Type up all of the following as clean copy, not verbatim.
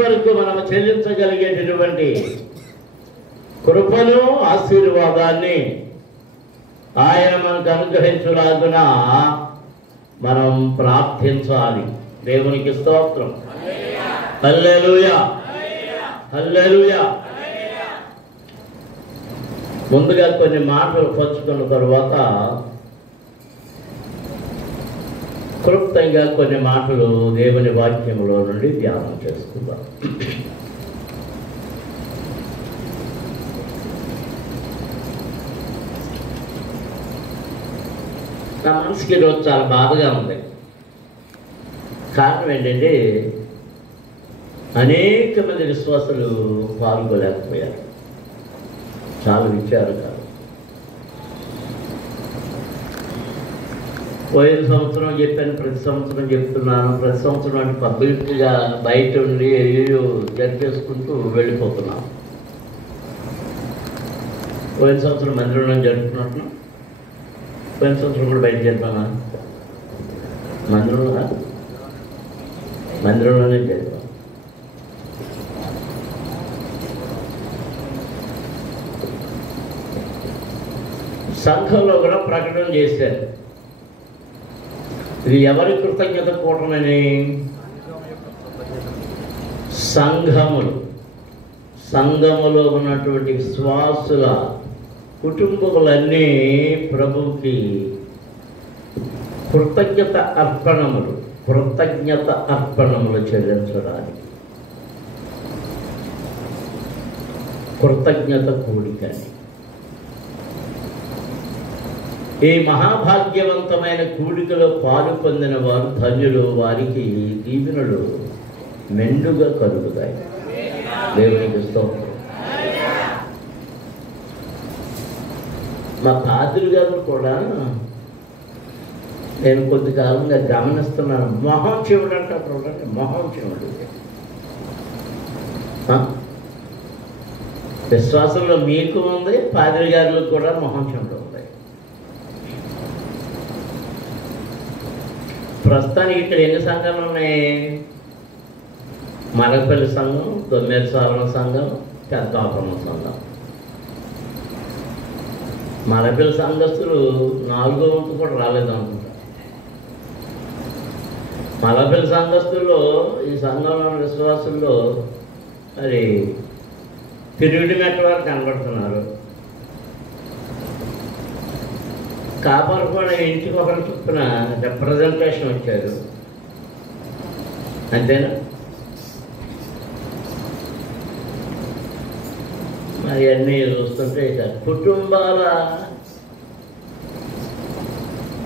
వరకు మనం చెల్లించగలిగేటటువంటి కృపను ఆశీర్వాదాన్ని ఆయన మనకు అనుగ్రహించులాగున మనం ప్రార్థించాలి. దేవునికి స్తోత్రం. హల్లెలూయా, హల్లెలూయా. ముందుగా కొన్ని మాటలు పంచుకున్న తరువాత క్లుప్తంగా కొన్ని మాటలు దేవుని వాక్యంలో నుండి ధ్యానం చేసుకుందాం. నా మనసుకి ఈరోజు చాలా బాధగా ఉంది. కారణం ఏంటంటే అనేక మంది విశ్వాసులు పాల్గొలేకపోయారు. చాలా విచారంగా. పోయిన సంవత్సరం చెప్పాను, ప్రతి సంవత్సరం చెప్తున్నాను. ప్రతి సంవత్సరం అంటే పబ్లిక్గా బయట ఉండి జరిపేసుకుంటూ వెళ్ళిపోతున్నాం. పోయిన సంవత్సరం మందిరంలో జరుపుకున్నట్టు పోయిన సంవత్సరం కూడా బయట జరిపానా? మందిరంలోనే జరిపాను. సంఘంలో కూడా ప్రకటన చేశారు. ఇది ఎవరి కృతజ్ఞత కూటమని? సంఘములో ఉన్నటువంటి విశ్వాసుల కుటుంబములన్నీ ప్రభువుకి కృతజ్ఞత అర్పణములు చెల్లించడానికి కృతజ్ఞత కూడికని. ఈ మహాభాగ్యవంతమైన కూడికలో పాలు పొందిన వారు ధన్యులు, వారికి దీవెనలు మెండుగా కలుగుతాయి. దేవునికి స్తోత్రం. మా పాద్రి గారు కూడా నేను కొద్ది కాలంగా గమనిస్తున్నాను. మొహం చెవుడు అంటారు, మొహం చెవుడు. విశ్వాసంలో మీకు ఉంది, పాద్రి గారులకు కూడా మొహం చెవుడు ఉంది. ప్రస్తుతానికి ఇక్కడ ఎన్ని సంఘాలు ఉన్నాయి? మలపల్లి సంఘం, దొమ్మేరు సావరం సంఘం, పెద్దాపురం సంఘం. మలపల్లి సంఘస్థులు 4వ వంతు కూడా రాలేదు అనుకుంటా. మలపల్లి సంఘస్థుల్లో ఈ సంఘంలో విశ్వాసుల్లో మరి తిరుగుడి మెట్ల వారు కనబడుతున్నారు. కాపర్ కూడా ఇంటికి ఒకరి చొప్పున రిప్రజెంటేషన్ వచ్చారు. అంతేనా? మరి అన్నీ చూస్తుంటే కుటుంబాల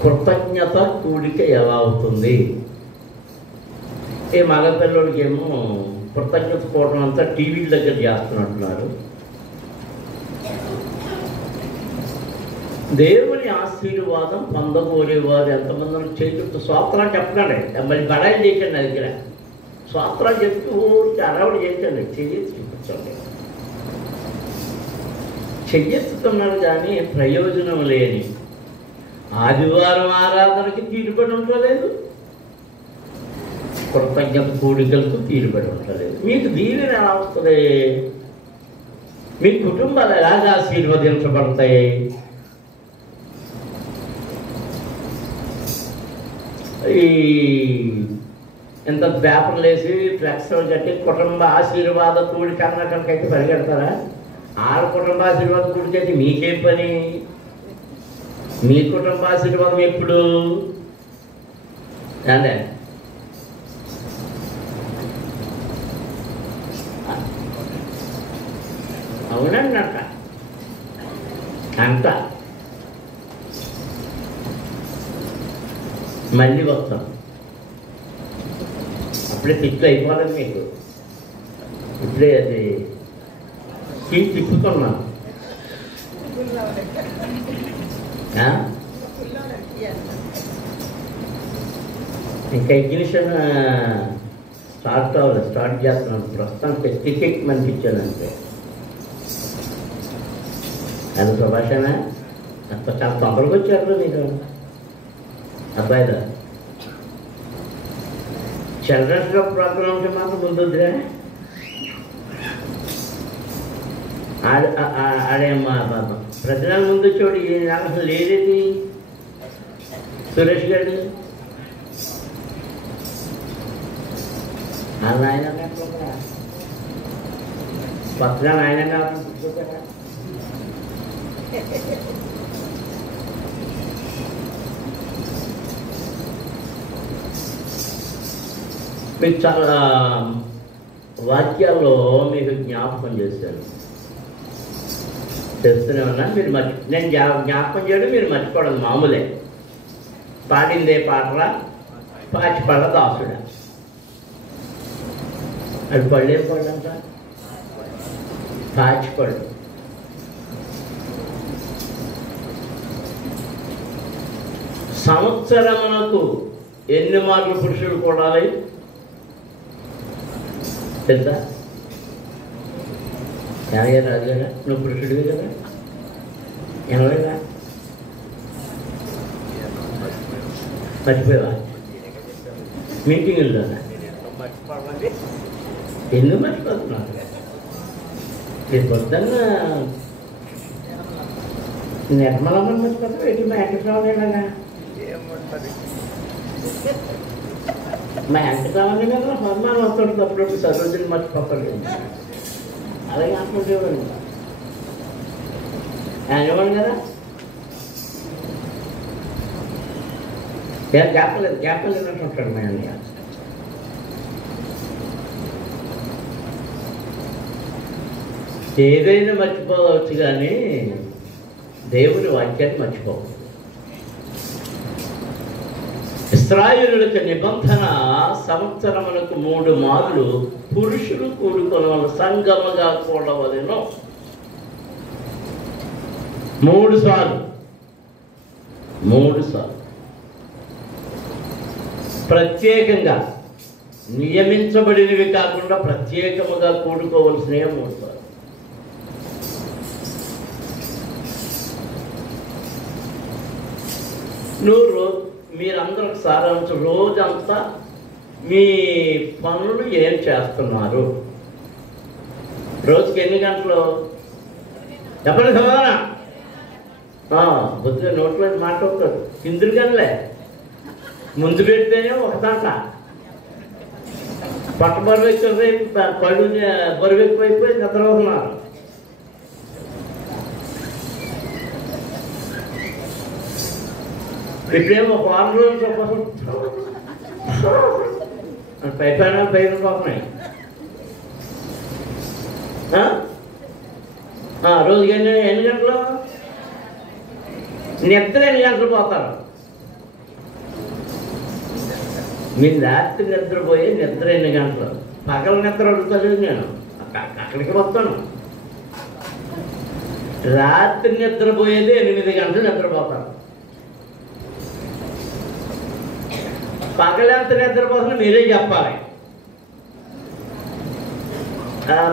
కృతజ్ఞత కూడిక ఎలా అవుతుంది? ఈ మగపిల్లడికి ఏమో కృతజ్ఞత కూడటం అంతా టీవీల దగ్గర చేస్తున్నట్టున్నారు. దేవుని ఆశీర్వాదం పొందగోరేవారు ఎంతమంది చేతులతో స్వాత్రాలు చెప్పకండి, మరి బడాయి చేయకండి. దగ్గర స్వాత్రాలు చెప్తూ ఊరికి అరవడి చేయకండి, చెయ్యెత్తి చూపించండి. చెయ్యెత్తుతున్నారు కానీ ప్రయోజనం లేని ఆదివారం ఆరాధనకి తీరుబడి ఉండలేదు, కృతజ్ఞత కూడికలకు తీరుబడి ఉండలేదు. మీకు దీవెన ఎలా వస్తుంది? మీ కుటుంబాలు ఎలాగ ఆశీర్వదించబడతాయి? ఈ ఎంత పేపర్లు వేసి ఫ్లెక్స్లు కట్టి కుటుంబ ఆశీర్వాద కూడిక అన్నక్కడికైతే పరిగెడతారా? ఆడ కుటుంబ ఆశీర్వాద కూడికైతే మీకేం పని? మీ కుటుంబ ఆశీర్వాదం ఎప్పుడు? అంటే అవునండి అంట మళ్ళీ వస్తాం. అప్పుడే తిట్లు అయిపోలేదు మీకు. ఇప్పుడే అది తిప్పుకున్నాను. ఇంకా ఎగ్జిబిషన్ స్టార్ట్ అవ్వలేదు, స్టార్ట్ చేస్తున్నాను. ప్రస్తుతానికి టికెట్ మనకి ఇచ్చానంటే అది సుభాషణ అంత చాలా తొందరగా వచ్చారు మీరు అబ్బాయిదా. చిల్డ్రన్స్ ప్రోగ్రామ్కి మాత్రం ముందురా ఆడేమ్మా ప్రతి నెల ముందు వచ్చేవాడు ఈ నెల అసలు లేదేది సురేష్ గారు ఆయన కొత్తగా ఆయన మీకు చాలా వాక్యాల్లో మీకు జ్ఞాపకం చేశాను చేస్తూనే ఉన్నా మీరు నేను జ్ఞాపకం చేయడం మీరు మర్చిపోవడం మామూలే. పాడిందే పాటలా పాచిపళ్ళ దాసుడా అది పళ్ళేం పళ్ళంట పాచిపళ్ళు. సంవత్సరమునకు ఎన్ని మార్లు పురుషుడు కూడాలి తెలుసా? యాభై రాదు కదా, నువ్వు పురుషుడివి కదా, 80 మర్చిపోయావా మీటింగుల్లోనా? ఎందుకు మర్చిపోతున్నావు? ఇది పొద్దున్న నిర్మలమ్మని మర్చిపోతావు ఏంటి? మా వెంకటరావులేనా? మా వెంకటరావులే కదా హనుమాన్ వస్తాడు అప్పుడప్పుడు సరోజుని మర్చిపోతాడు. అలాగే అనుకుంటేవాడు అనేవాడు కదా. గ్యాపలేదు అంటుంటాడు మా అన్నయ్య. ఏదైనా మర్చిపోవచ్చు కానీ దేవుని వాక్యాన్ని మర్చిపోవచ్చు. ఇశ్రాయేలులకు నిబంధన సంవత్సరములకు 3 మార్లు పురుషులు కూడుకొనవలెను, సంగముగా కూడవలెను. 3 సార్లు ప్రత్యేకంగా నియమించబడినవి కాకుండా ప్రత్యేకముగా కూడుకోవలసినవి 3 సార్లు. మీరందరూ సారాంశం రోజంతా మీ పనులు ఏం చేస్తున్నారు, రోజుకి ఎన్ని గంటలు చెప్పండి సమాధానం. బుద్ధిగా నోట్లో మాట్లాడతారు కిందులు గంటలే ముందు పెడితేనే ఒక దాంట పట్ట బరువు ఎక్కువ పళ్ళు బరువు ఎక్కువైపోయి నిద్రపోతున్నారు. ఇప్పుడేమో ఒక 6 రోజుల కోసం పైన పోతున్నాయి. రోజుకి ఎన్ని గంటలు నిద్ర, ఎన్ని గంటలు పోతారు? మీరు రాత్రి నిద్రపోయే నిద్ర ఎన్ని గంటలు? పగల నిద్ర అడుగుతాను నేను, అక్కడికి వస్తాను. రాత్రి నిద్రపోయేది 8 గంటలు నిద్రపోతాను. పగలెంత నిద్రపోతున్నా మీరే చెప్పాలి.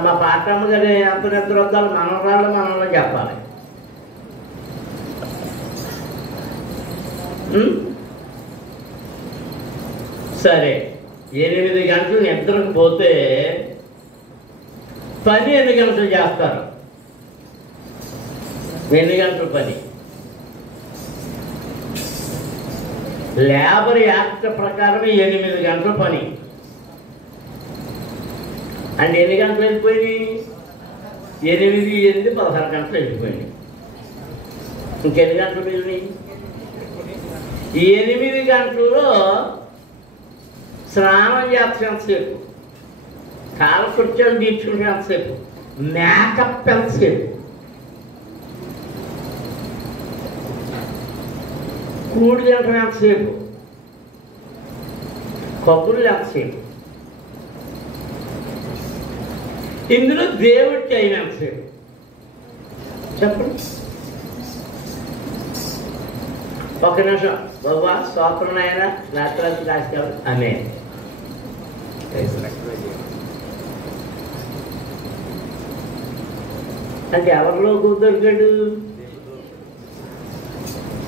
మా పాటమ్మ గారి ఎంత నిద్ర వద్దాలి మనలో చెప్పాలి. సరే, 8 గంటలు నిద్రకు పోతే పని ఎన్ని గంటలు చేస్తారు? ఎన్ని గంటల పని? లేబర్ యాక్ట్ ప్రకారం 8 గంటల పని. అంటే ఎన్ని గంటలు వెళ్ళిపోయినాయి? 8, 8, 16 గంటలు వెళ్ళిపోయినాయి. ఇంకెన్ని గంటలు మిగిలినాయి? ఈ 8 గంటల్లో స్నానం చేస్తే ఎంతసేపు, కాలకృత్యాలు తీర్చుకుంటే ఎంతసేపు, మేకప్ ఎంతసేపు, కూడి తినటం ఎంతసేపు, కబుర్లు ఎంతసేపు, ఇందులో దేవుడికి అయినంతసేపు చెప్పండి. ఒక నిమిషం బాబా స్తోత్రం అయినా రాత్రి రాసుకోవాలి అనే అంటే ఎవరిలో దొరికాడు?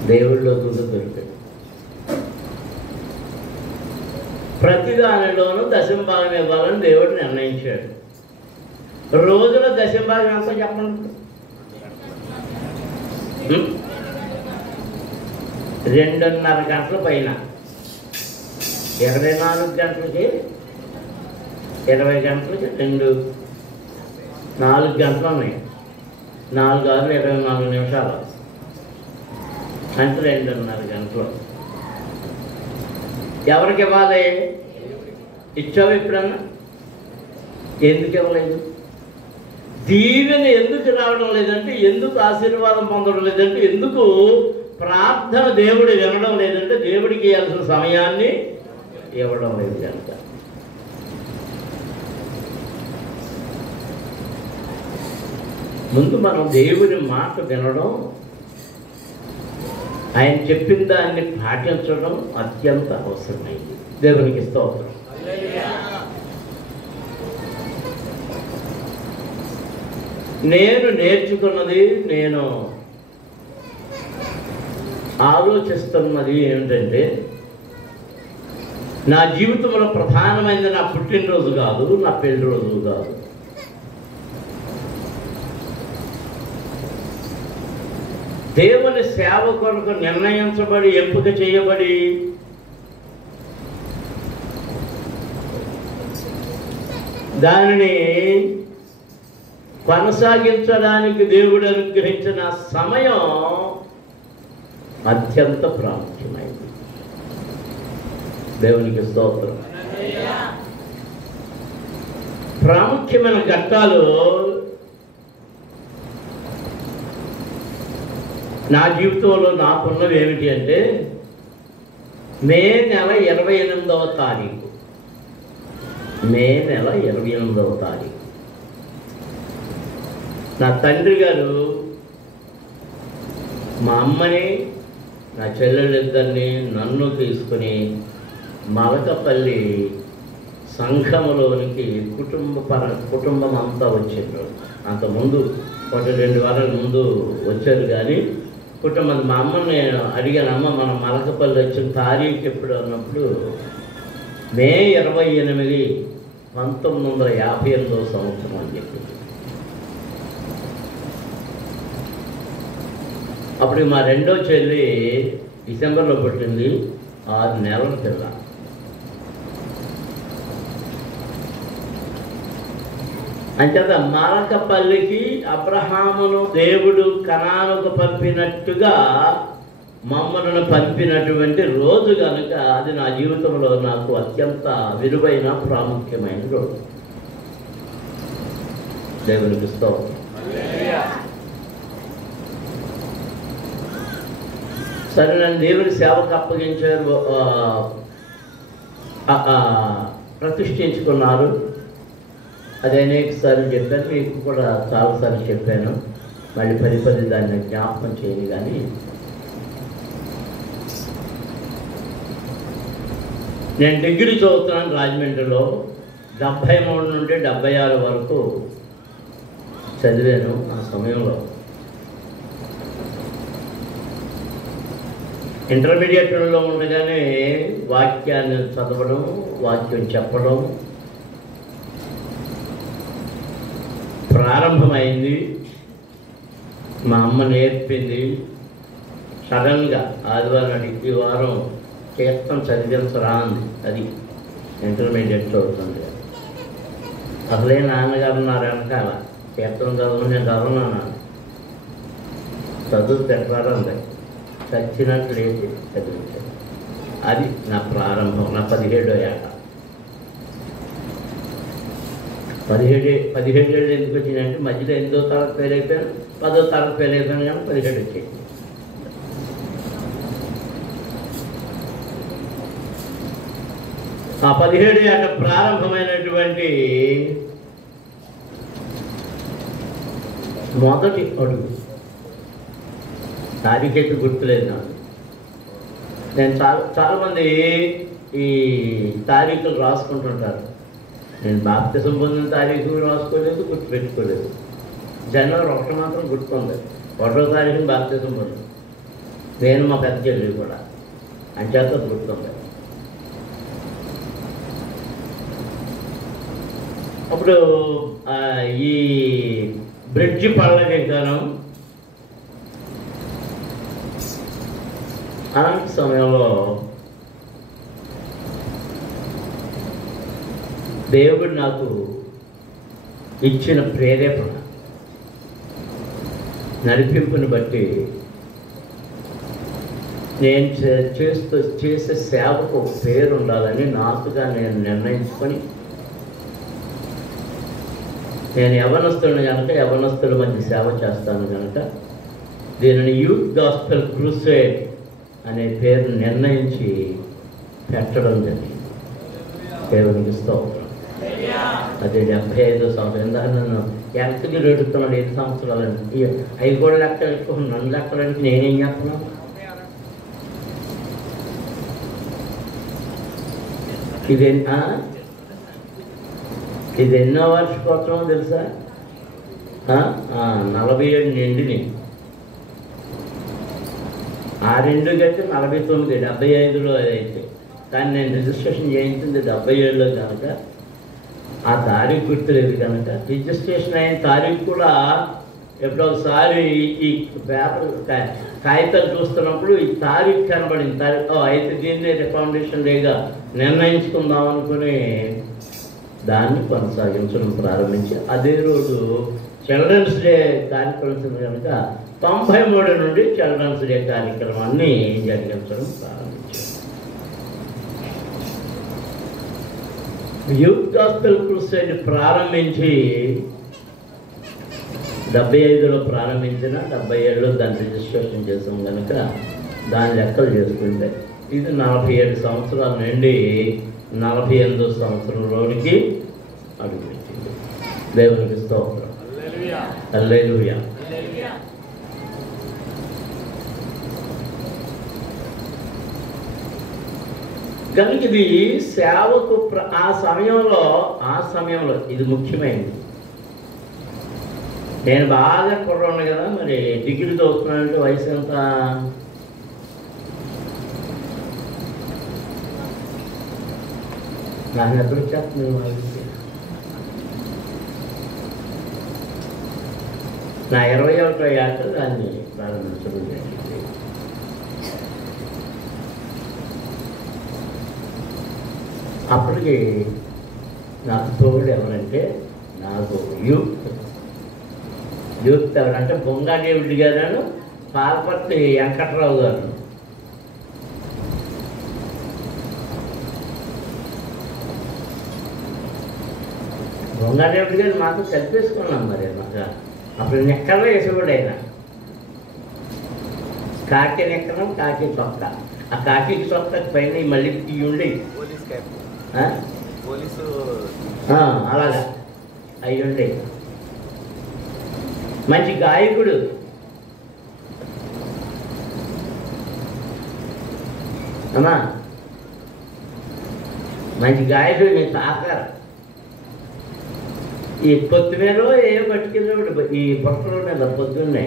దేవుడిలో దొరికాడు. ప్రతి దానిలోనూ 10వ భాగం ఇవ్వాలని దేవుడు నిర్ణయించాడు. రోజులో దశంభాగం ఎంత చెప్పండి? 2.5 గంటల పైన. 24 గంటలకి 20 గంటలకి 4 గంటలు ఉన్నాయి. 4 6 24 నిమిషాలు అంటే 2.5 గంటలు. ఎవరికి ఇవ్వాలి? ఇచ్చావు ఎప్పుడన్నా? ఎందుకు ఇవ్వలేదు? దీవెన ఎందుకు రావడం లేదంటే, ఎందుకు ఆశీర్వాదం పొందడం లేదంటే, ఎందుకు ప్రార్థన దేవుడు వినడం లేదంటే, దేవుడికి ఇవ్వాల్సిన సమయాన్ని ఇవ్వడం లేదు కనుక. ముందు మనం దేవుని మాట వినడం, ఆయన చెప్పిన దాన్ని పాటించడం అత్యంత అవసరమైంది. దేవునికి స్తోత్రం. నేను నేర్చుకున్నది, నేను ఆలోచిస్తున్నది ఏమిటంటే, నా జీవితంలో ప్రధానమైనది నా పుట్టినరోజు కాదు, నా పెళ్లి రోజు కాదు. దేవుని సేవ కొరకు నిర్ణయించబడి, ఎంపిక చేయబడి, దానిని కొనసాగించడానికి దేవుడు అనుగ్రహించిన సమయం అత్యంత ప్రాముఖ్యమైనది. దేవునికి స్తోత్రం. ప్రాముఖ్యమైన ఘట్టాలు నా జీవితంలో నాకున్నవి ఏమిటి అంటే, మే నెల 28వ తారీఖు, మే నెల 28వ తారీఖు నా తండ్రి గారు మా అమ్మని, నా చెల్లెళ్ళిద్దరిని, నన్ను తీసుకుని మలకపల్లి సంఘములోనికి కుటుంబం అంతా వచ్చిండ్రు. అంతకుముందు 1-2 వారాల ముందు వచ్చారు. కానీ కుటుంబం, మా అమ్మని అడిగాను, అమ్మ మనం మలకపల్లి వచ్చిన తారీఖు ఎప్పుడు అన్నప్పుడు, మే 28, 1958వ సంవత్సరం అని చెప్పింది. అప్పుడు మా రెండో చెల్లి డిసెంబర్లో పుట్టింది, 6 నెలల పిల్ల. అంచేత మలకపల్లికి అబ్రహామును దేవుడు కనానుకు పంపినట్టుగా మమ్మల్ని పంపినటువంటి రోజు కనుక అది నా జీవితంలో నాకు అత్యంత విలువైన ప్రాముఖ్యమైన రోజు. దేవునికి స్తోత్రం. సరే, నన్ను దేవుని సేవకు అప్పగించారు, ప్రతిష్ఠించుకున్నారు. అది అనేకసార్లు చెప్పాను, మీకు కూడా చాలాసార్లు చెప్పాను. మళ్ళీ 10 దాన్ని జ్ఞాపకం చేయను. కానీ నేను డిగ్రీ చదువుతున్నాను రాజమండ్రిలో. 73 నుండి 76 వరకు చదివాను. ఆ సమయంలో ఇంటర్మీడియట్లో ఉండగానే వాక్యాన్ని చదవడం, వాక్యం చెప్పడం ప్రారంభమైంది. మా అమ్మ నేర్పింది. సడన్గా ఆదివారం ఈ వారం కీర్తన చదివించరా అంది. అది ఇంటర్మీడియట్ చదువుతుంది. అసలే నాన్నగారు ఉన్నారు వెనకాల, కీర్తన చదువు, నేను చదవను, చదువు తిట్టారంది. చచ్చినట్టు లేచి చదివించాను. అది నా ప్రారంభం. నా 17వ ఏట. 17 ఏళ్ళు ఎందుకు వచ్చిందంటే, మధ్యలో 8వ తరగతి ఫెయిల్ అయిపోయాను, 10వ తరగతి ఫెయిల్ అయిపోయాను. కానీ 17 వచ్చాయి. ఆ 17 ఏట ప్రారంభమైనటువంటి మొదటి అడుగు. తారీఖైతే గుర్తులేదు నాకు. నేను చాలామంది ఈ తారీఖులు రాసుకుంటుంటారు. నేను బాప్తిసం పొందిన తారీఖు రాసుకోలేదు, గుర్తుపెట్టుకోలేదు. జనవరి 1 మాత్రం గుర్తుంది. 1వ తారీఖుని బాప్తిసం పొంది. నేను మా పెద్ద చెల్లి కూడా అంచేత గుర్తుంది. అప్పుడు ఈ బ్రిడ్జి పడలేదు ఇంకాను. అలాంటి సమయంలో దేవుడు నాకు ఇచ్చిన ప్రేరేపణ, నడిపింపుని బట్టి నేను చేసే సేవకు ఒక పేరు ఉండాలని నాకుగా నేను నిర్ణయించుకొని, నేను యవనస్తులను కనుక యవనస్తుల మధ్య సేవ చేస్తాను కనుక దీనిని యూత్ గాస్పెల్ క్రూసేడ్ అనే పేరు నిర్ణయించి పెట్టడం జరిగింది. దేవునికి స్తోత్రం. అదే 75వ సంవత్సరం. ఇందాక నన్ను ఎంతకి రెడుతున్నాడు 5 సంవత్సరాలని, అవి కూడా లెక్కలు ఎక్కువ, నన్ను లెక్కడానికి నేనేం చేస్తున్నాను? ఇది ఎన్నో వార్షికోత్సవం తెలుసా? 47 నిండిని. ఆ 2 కంటే 49, 75లో అయితే. కానీ నేను రిజిస్ట్రేషన్ చేయించింది 77లో కనుక ఆ తారీఖు గుర్తులేదు కనుక రిజిస్ట్రేషన్ అయిన తారీఖు కూడా ఎప్పుడో ఒకసారి ఈ పేపర్ కాగితాలు చూస్తున్నప్పుడు ఈ తారీఖు కనబడింది. తారీఖు అయితే దీన్ని ఫౌండేషన్ డేగా నిర్ణయించుకుందాం అనుకుని దాన్ని కొనసాగించడం ప్రారంభించి అదే రోజు చిల్డ్రన్స్ డే కార్యక్రమం కనుక 93 నుండి చిల్డ్రన్స్ డే కార్యక్రమాన్ని జరిగించడం ప్రారంభించారు. యూత్ గాస్పెల్ క్రూసేడ్ ప్రారంభించి 75లో ప్రారంభించిన 77లో దాన్ని రిజిస్ట్రేషన్ చేసాం కనుక దాని లెక్కలు చేసుకుంటే ఇది 47 సంవత్సరాల నుండి 48వ సంవత్సరంలోనికి అడుగుపెట్టింది. దేవునికి స్తోత్రం. హల్లెలూయా. కనుక ఇది సేవకు ఆ సమయంలో ఇది ముఖ్యమైనది. నేను బాగా కుర్రాను కదా, మరి డిగ్రీ చదువుతున్నానంటే వయసు ఎంత? నాకు ఎప్పుడు వచ్చేస్తుంది? నా 21వ ఏట దాన్ని ప్రారంభించడం జరిగింది. అప్పటికి నాకు తోడు ఎవరంటే, నాకు యూత్ ఎవరంటే బొంగాదేవుడి గారు, పాలపర్తి వెంకట్రావు గారు. బొంగాదేవుడి గారు మాకు కలిపేసుకున్నాం. మరి మాకు అప్పుడు నెక్కల్లో వేసేవాడు ఆయన. కాకి నెక్కడం, కాకి చొక్క. ఆ కాకి చొక్క పైన మళ్ళీ తీయుండి అలాగా అయ్యుండే. మంచి గాయకుడు. అమ్మా మంచి గాయకుడు. మీ తాకారు ఈ పొత్తు మీద ఏ పట్టుకెళ్ళేవాడు ఈ బొట్టల మీద పొద్దున్నే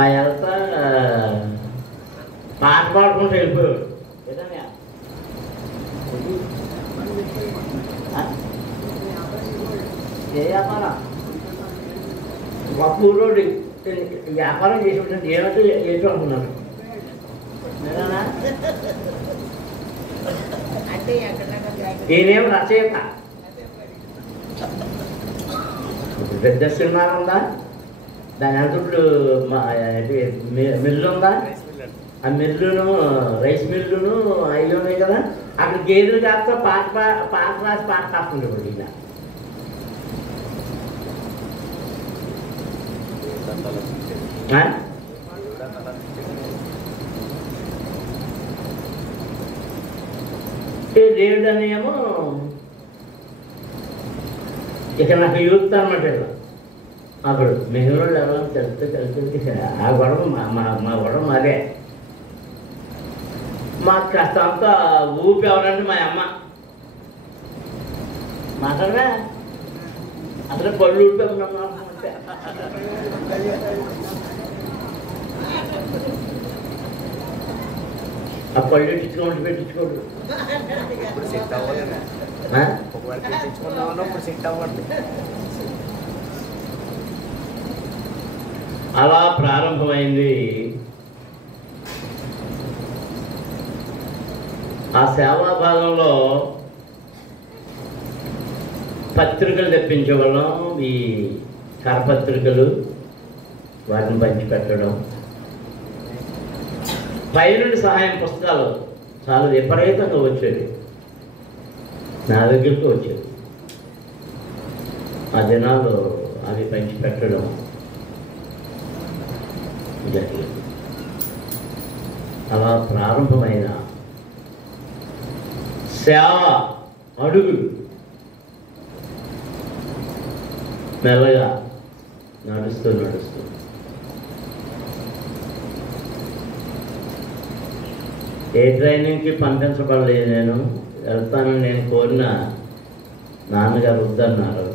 ఆ వెళ్తా పాట పాడుకుంటూ వెళ్ళిపోయాడు. ఏ వ్యాపారం? ఒక ఊరోడు వ్యాపారం చేసి ఉంటుంది. ఏమంటే ఏంటో అనుకున్నాను. నేనేం రచయిత. పెద్ద సినిమా ఉందా, దాని అంతప్పుడు మిల్లు ఉందా, ఆ మిల్లును రైస్ మిల్లును అవి ఉన్నాయి కదా, అక్కడ గేదెలు కాస్త పాట రాసి పాట కాస్తుండేవాడు. ఇలా దేవుడు అనేమో ఇక నాకు యూత్ అనమాట. అప్పుడు మిగిలిన ఎవరో కలిసి ఆ గొడవ మా గొడవ మాదే. మాకు కాస్త అంతా ఊపి ఎవరంటే మా అమ్మ మాట్లాడరా అసలు పళ్ళు ఊపిస్తున్నాం. ఆ పళ్ళు ఇచ్చుకోండి పెట్టించుకోడు. ఇప్పుడు సెట్ అవ్వాలి. ఒకవేళ పెట్టించుకుందామన్నా ఇప్పుడు సెట్ అవ్వండి. అలా ప్రారంభమైంది. ఆ సేవా భాగంలో పత్రికలు తెప్పించేవాళ్ళం. ఈ కరపత్రికలు వాటిని పంచిపెట్టడం, పైనుండి సహాయం పుస్తకాలు చాలా విపరీతంగా వచ్చేది, నా దగ్గరికి వచ్చేది. ఆ దినాలు అవి పంచిపెట్టడం జరిగింది. అలా ప్రారంభమైన సేవ అడుగులు మెల్లగా నడుస్తూ ఏ ట్రైనింగ్కి పంపించబడలేదు. నేను వెళ్తానని నేను కోరిన నాన్నగారు వద్దన్నారు.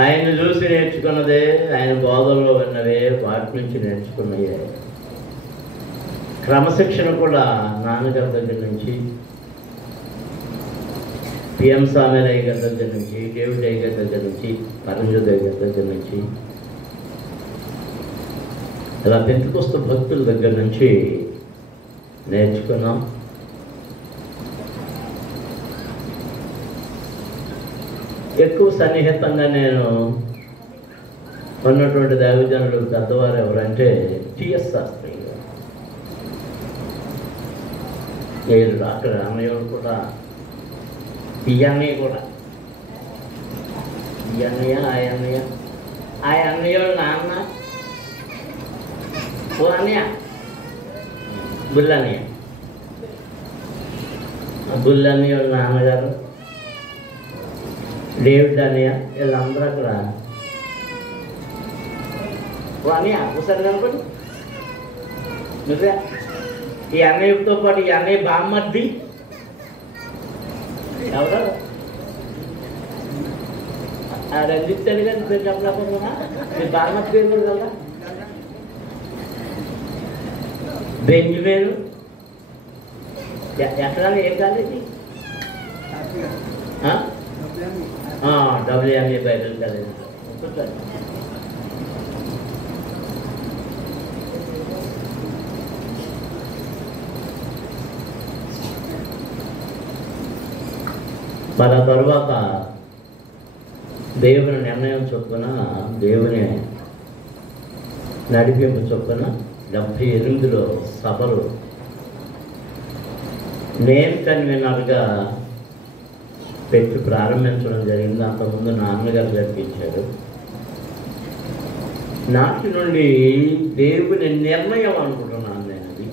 ఆయన చూసి నేర్చుకున్నదే, ఆయన బోధనలో విన్నవే, వాటి నుంచి నేర్చుకున్నవే. క్రమశిక్షణ కూడా నాన్నగారి దగ్గర నుంచి, పిఎం సామేలయ్య గారి దగ్గర నుంచి, డేవిడ్ అయ్య గారి దగ్గర నుంచి, పరంజోదయ్య గారి దగ్గర నుంచి, ఇలా పెంతుకొస్తు భక్తుల దగ్గర నుంచి నేర్చుకున్నాం. ఎక్కువ సన్నిహితంగా నేను ఉన్నటువంటి దైవజనులు పెద్దవారు ఎవరంటే టిఎస్ శాస్త్రి గారు. నేను డాక్టర్ అన్నయ్యలు కూడా, ఈ అన్నయ్య కూడా, ఈ అన్నయ్య, ఆ అన్నయ్య నాన్న, ఓ అన్నయ్య బుల్లన్నయ్య, బుల్లన్నయ్య వాళ్ళ నాన్నగారు, డేవిడ్ అన్నయ్య, వీళ్ళందరూ అక్కడ. ఓ అన్నయ్య ఒకసారి అనుకోండి నువ్వే. ఈ అన్నయ్యతో పాటు ఈ అన్నయ్య బామ్మర్ది ఎవరు? రంజిత్తాడు కానీ పేరు చెప్పలేకపోతున్నా. మీ బామ్మర్ది పేరు కూడా కదా, బెంజమిన్. ఎక్కడ ఏం కాలేజీ? WMA Bible college. మన తరువాత దేవుని నిర్ణయం చొప్పున, దేవుని నడిపింపు చొప్పున 78లో సభలు నేను కన్వీనర్గా పెట్టి ప్రారంభించడం జరిగింది. అంతకుముందు నాన్నగారు జరిపించారు. నాటి నుండి దేవుని నిర్ణయం అనుకుంటున్నాను నేను అది.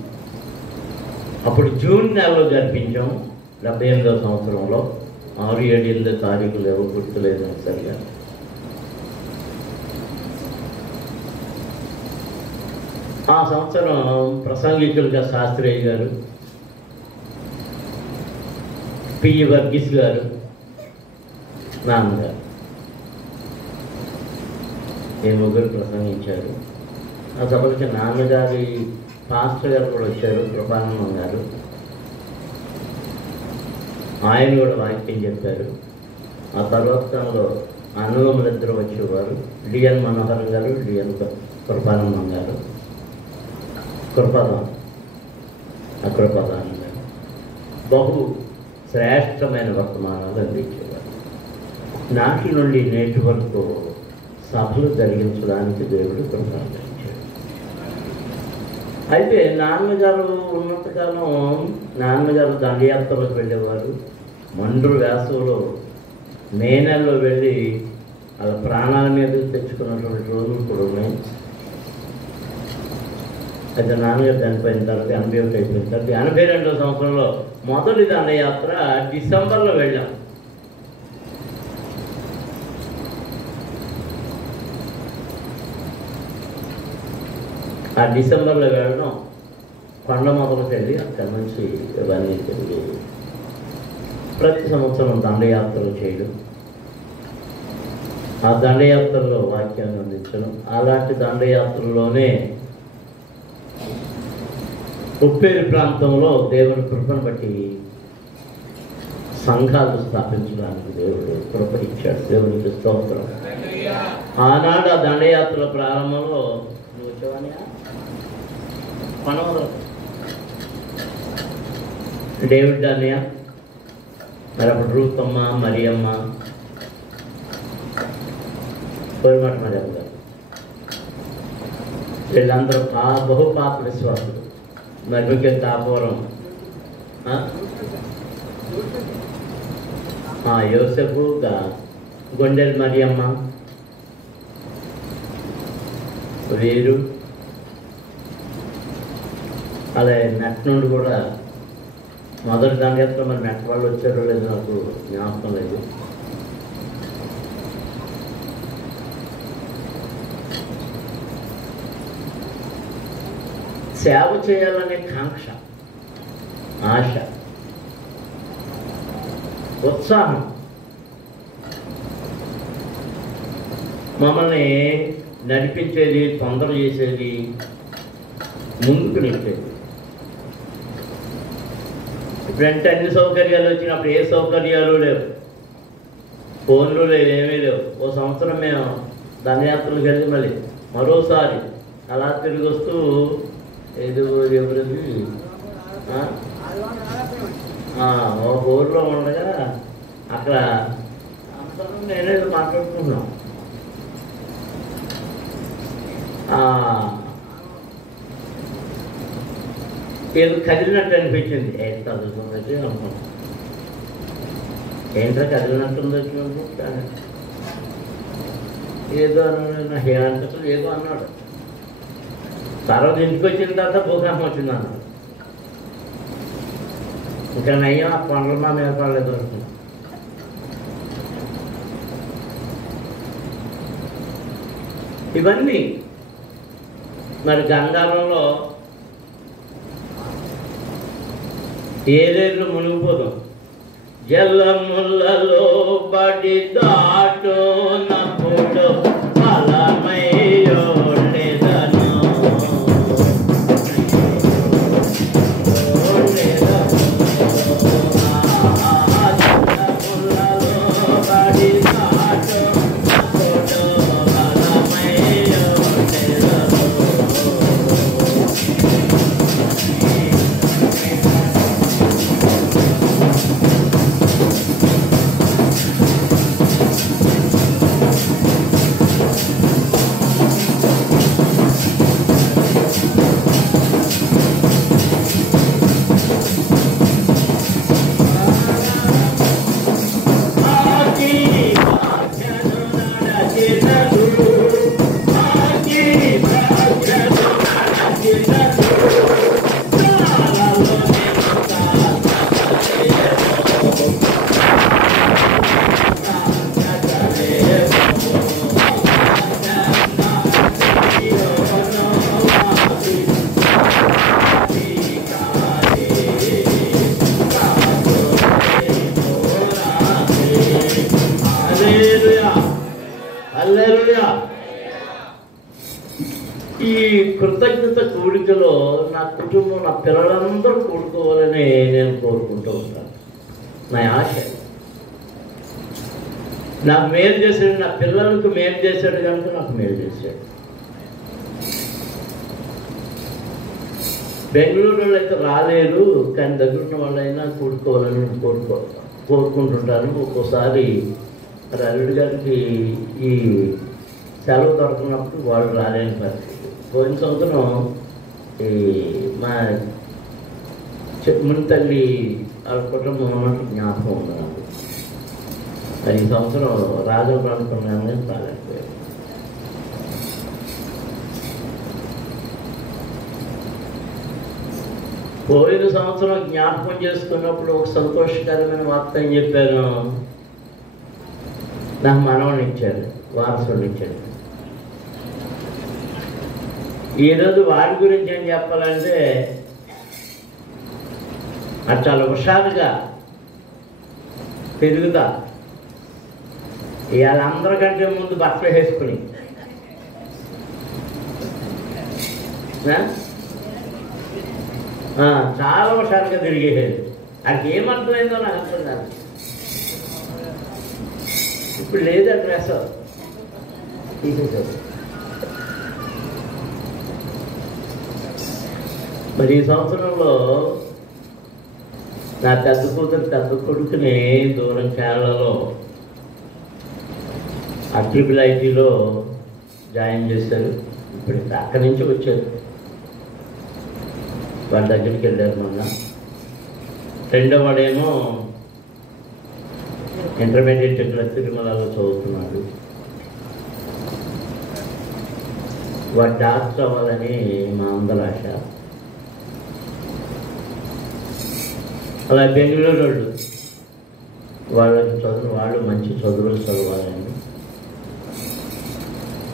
అప్పుడు జూన్ నెలలో జరిపించాం 78వ సంవత్సరంలో. 6, 7, 8 తారీఖులు ఎవరు గుర్తులేదు సరిగా. ఆ సంవత్సరం ప్రసంగికులుగా శాస్త్రయ్య గారు, పిఈ వర్గీస్ గారు, నాన్నగారు, ఈ ముగ్గురు ప్రసంగించారు. ఆ సభకి నాన్నగారి పాస్టర్ గారు కూడా వచ్చారు, కృపానందం గారు. ఆయన కూడా వాక్యం చెప్పారు. ఆ తర్వాతలో అన్నదమ్ములిద్దరూ వచ్చేవారు, డిఎన్ మనోహరం గారు, డిఎన్ కృపానందం గారు, కృపాదానం గారు. బహు శ్రేష్టమైన వర్తమానాలు అందించేవారు. నాటి నుండి నేటి వరకు సభలు జరిగించడానికి దేవుడు కృపానుగ్రహించాడు. అయితే నాన్నగారు ఉన్నంతకాలం నాన్నగారు దండయాత్రలకు వెళ్ళేవారు. మండ్రు వేసవిలో మే నెలలో వెళ్ళి వాళ్ళ ప్రాణాల మీద తెచ్చుకున్నటువంటి రోజులు కూడా ఉన్నాయి. అయితే నాన్నగారు చనిపోయిన తర్వాత 81 అయిపోయిన తర్వాత 82వ సంవత్సరంలో మొదటి దండయాత్ర డిసెంబర్లో వెళ్ళాం. ఆ డిసెంబర్లో వెళ్ళడం, కొండ మొదలుకి వెళ్ళి అక్కడి నుంచి ఇవన్నీ తిరిగి ప్రతి సంవత్సరం దండయాత్రలు చేయడం, ఆ దండయాత్రలో వాక్యాన్ని అందించడం. అలాంటి దండయాత్రలోనే ఉప్పేరు ప్రాంతంలో దేవుని కృపను బట్టి సంఘాలు స్థాపించడానికి దేవుడు కృప ఇచ్చాడు. దేవునికి స్తోత్రం. ఆనాడు ఆ దండయాత్ర ప్రారంభంలో నువ్వు వచ్చేవానియా పనవరం డేవిడ్ అన్నయ్య, మరి అప్పుడు రూపమ్మ, మరియమ్మ, కోరిమాట మరియమ్మ గారు, వీళ్ళందరూ బహుపాప విశ్వాసులు. మరి ముఖ్యంగా కాపురం యోసేపు, గొండెల మరియమ్మ, వీరు అలాగే నెట్ నుండి కూడా మొదటి దండయాత్ర మరి నెట్ వాళ్ళు వచ్చారో లేదో నాకు జ్ఞాపకం లేదు. సేవ చేయాలనే కాంక్ష, ఆశ, ఉత్సాహం మమ్మల్ని నడిపించేది, తొందర చేసేది, ముందుకు నెట్టేది. ఇప్పుడంటే అన్ని సౌకర్యాలు వచ్చినప్పుడు ఏ సౌకర్యాలు లేవు, ఫోన్లు లేవు, ఏమీ లేవు. ఓ సంవత్సరం మేము దండయాత్రలకు వెళ్ళి మళ్ళీ మరోసారి అలా తిరిగి వస్తూ ఏదో ఎవరిది ఒక ఊరిలో ఉండగా అక్కడ అందరం నేనేదో మాట్లాడుకుంటున్నాం. ఏదో కదిలినట్టు అనిపించింది. ఏంటి చదువుకున్నట్టు అనుకున్నాం. ఏంటో కదిలినట్టు వచ్చినప్పుడు ఏదో అన్నాడు, నా హేమంతలు ఏదో అన్నాడు. తర్వాత ఇంటికి వచ్చిన తర్వాత భూకంపం వచ్చింది అన్నాడు. ఇంకా నయ్యం ఆ పండ్ల మా మీద పడలేదు అనుకున్నాం. ఇవన్నీ మరి గంగారంలో ఏదేళ్ళు మునిగిపోతాం. జలములలో పడి దాటునప్పుడు ఫలమయ్యోడెదను. ఈ కృతజ్ఞత కూడికలో నా కుటుంబం, నా పిల్లలందరూ కూడుకోవాలని నేను కోరుకుంటూ ఉంటాను. నా ఆశ. నాకు మేలు చేశాడు, నా పిల్లలకు మేలు చేశాడు కనుక నాకు మేలు చేశాడు. బెంగళూరు వాళ్ళు అయితే రాలేరు, కానీ దగ్గర ఉన్న వాళ్ళైనా కూడుకోవాలని కోరుకుంటుంటాను. ఒక్కోసారి మరి అల్లుడి గారికి ఈ సెలవు దొరకనప్పుడు వాళ్ళు రాలేని పరిస్థితి. పోయిన సంవత్సరం ఈ మా మునితల్లి వాళ్ళ కుటుంబం ఉన్నట్టు జ్ఞాపకం ఉంది నాకు. మరి ఈ సంవత్సరం రాజు అనుకున్నాను కానీ రాలేకపోయాను. పోయిన సంవత్సరం జ్ఞాపకం చేసుకున్నప్పుడు ఒక సంతోషకరమైన వార్త ఏం చెప్పాను, నాకు మనవని ఇచ్చారు, వారసుని ఇచ్చారు. ఈరోజు వాడి గురించి ఏం చెప్పాలంటే అది చాలా హుషారుగా పెరుగుతా. ఇవాళ అందరికంటే ముందు బట్టలు వేసుకుని చాలా హుషారుగా తిరిగేది. అది ఏమర్థమైందో నాకు అర్థం కాదు. ఇప్పుడు లేదా డ్రెస్ తీసేసారు. మరి ఈ సంవత్సరంలో నా పెద్ద కూతురు పెద్ద కొడుకుని దూరం కేరళలో IIITలో జాయిన్ చేశారు. ఇప్పుడు అక్కడి నుంచి వచ్చారు. వాళ్ళ దగ్గరికి వెళ్ళారు మొన్న. రెండో వాడేమో ఇంటర్మీడియట్ ఇక్కడ తిరుమలలో చదువుతున్నాడు. వాడు డాక్టర్ అవ్వాలని మా అందరి ఆశ. అలా బెంగళూరు వాళ్ళకి వాళ్ళు మంచి చదువులు చదవాలని,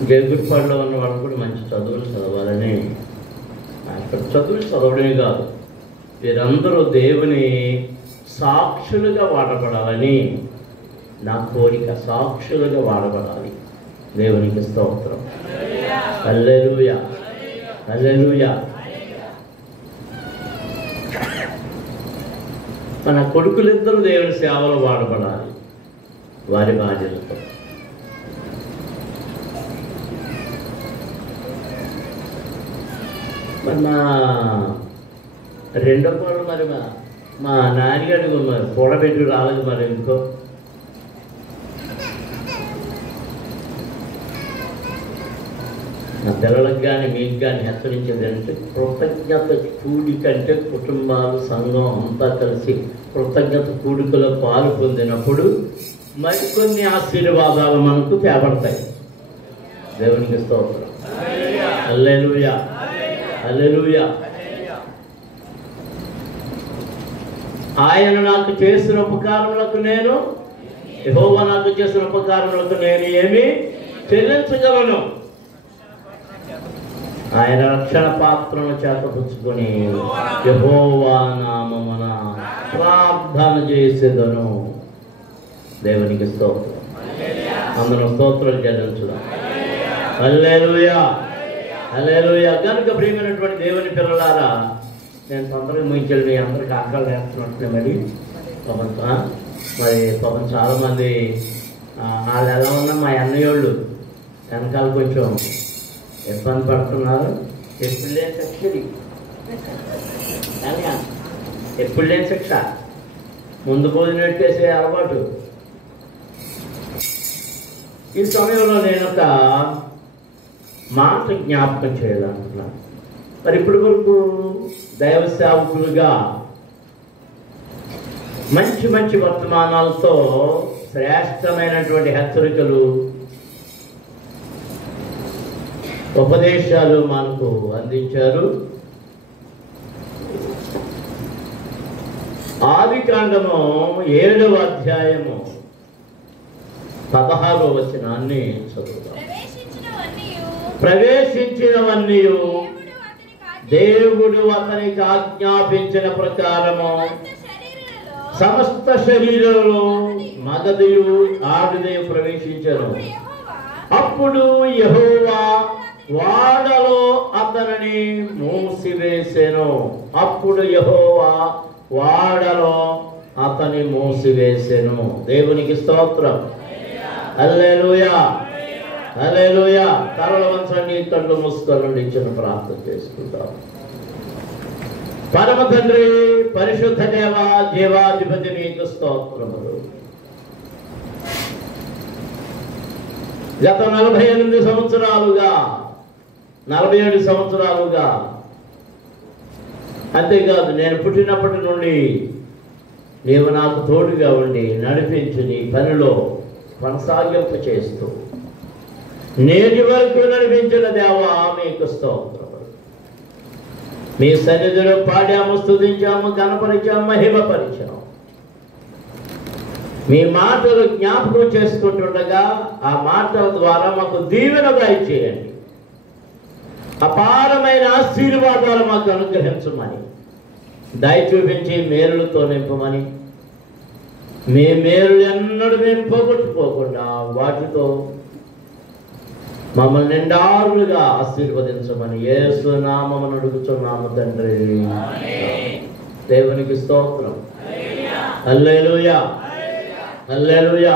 జయగుడిపాడులో ఉన్న వాళ్ళు కూడా మంచి చదువులు చదవాలని. అక్కడ చదువులు చదవడమే కాదు, వీరందరూ దేవుని సాక్షులుగా వాడబడాలని నా కోరిక. సాక్షులుగా వాడబడాలి. దేవునికి స్తోత్రం. హల్లెలూయా, హల్లెలూయా. మన కొడుకులిద్దరూ దేవుని సేవలో వాడబడాలి వారి బాధ్యతతో. మరి మా రెండో కోళ్ళు మరి మా నాన్నగారికి మరి కూడబెట్టి రాలేదు. మరి ఇంకో నా పిల్లలకు కానీ మీకు కానీ హెచ్చరించేది అంటే, కృతజ్ఞత కూడికంటే కుటుంబాలు సంఘం అంతా కలిసి కృతజ్ఞత కూడికలో పాలు పొందినప్పుడు మరికొన్ని ఆశీర్వాదాలు మనకు తేబడతాయి. దేవునికి స్తోత్రం. హల్లెలూయా, హల్లెలూయా. ఆయన నాకు చేసిన ఉపకారములకు నేను, యెహోవా నాకు చేసిన ఉపకారములకు నేను ఏమి చెల్లించగలను? ఆయన రక్షణ పాత్రను చేతపుచ్చుకొని యెహోవా నామమున ప్రార్థన చేసేదను. దేవునికి స్తోత్రం. అందరూ స్తోత్రాలు చెల్లించుదాం. హల్లెలూయా, హల్లెలూయా. కనుక ప్రియమైనటువంటి దేవుని పిల్లలారా, నేను తొందరగా ముగించాలి. మీ అందరికి ఆకలి వేస్తున్నట్లే. మరి పాపం చాలామంది వాళ్ళు ఎలా ఉన్నా మా అన్నయ్యోళ్ళు వెనకాల కొంచెం ఇబ్బంది పడుతున్నారు. ఎప్పుడు లేని శిక్ష ఇది, ఎప్పుడు లేని శిక్ష. ముందు భోజనం పెట్టేసే అలవాటు. ఈ సమయంలో నేను ఒక మాట జ్ఞాపకం చేయాలనుకున్నాను. మరి ఇప్పటి వరకు దైవ సేవకులుగా మంచి మంచి వర్తమానాలతో శ్రేష్టమైనటువంటి హెచ్చరికలు, ఉపదేశాలు మనకు అందించారు. ఆదికాండము 7వ అధ్యాయము 16వ వచనాన్ని చదువుతాం. ప్రవేశించినవన్నీ దేవుడు అతనికి ఆజ్ఞాపించిన ప్రకారము సమస్త శరీరంలో మగదియు ఆడదియు ప్రవేశించను. అప్పుడు యెహోవా వాడలో అతనిని మూసివేసెను. అప్పుడు యెహోవా వాడలో అతని మూసివేసెను. దేవునికి స్తోత్రం. హల్లెలూయా, హల్లెలూయా. తలల వంచండి, కళ్ళు మూసుకొని ఇచ్చిన ప్రార్థన చేసుకుంటాం. పరమ తండ్రి, పరిశుద్ధ దేవ, జీవాధిపతి నీకు స్తోత్రములు. గత 48 సంవత్సరాలుగా 47 సంవత్సరాలుగా, అంతేకాదు నేను పుట్టినప్పటి నుండి నీవు నాకు తోడుగా ఉండి నడిపించి నీ పనిలో కొనసాగింపు చేస్తూ నేటి వరకు నడిపించిన దేవా మీకు స్తోత్రములు. మీ సన్నిధిలో పాడాము, స్తుతించాము, కనపరిచాము, మహిమపరిచాము. మీ మాటలు జ్ఞాపకం చేసుకుంటుండగా ఆ మాటల ద్వారా మాకు దీవెన దయచేయండి. అపారమైన ఆశీర్వాదాలు మాకు అనుగ్రహించమని, దయ చూపించి మేలులతో నింపమని, మీ మేలు ఎన్నడూ మేము పోగొట్టుకోకుండా వాటితో మమ్మల్ని నిండారులుగా ఆశీర్వదించమని యేసు నామమున అడుగుచున్నాము తండ్రి. దేవునికి స్తోత్రం. హల్లెలూయా, హల్లెలూయా.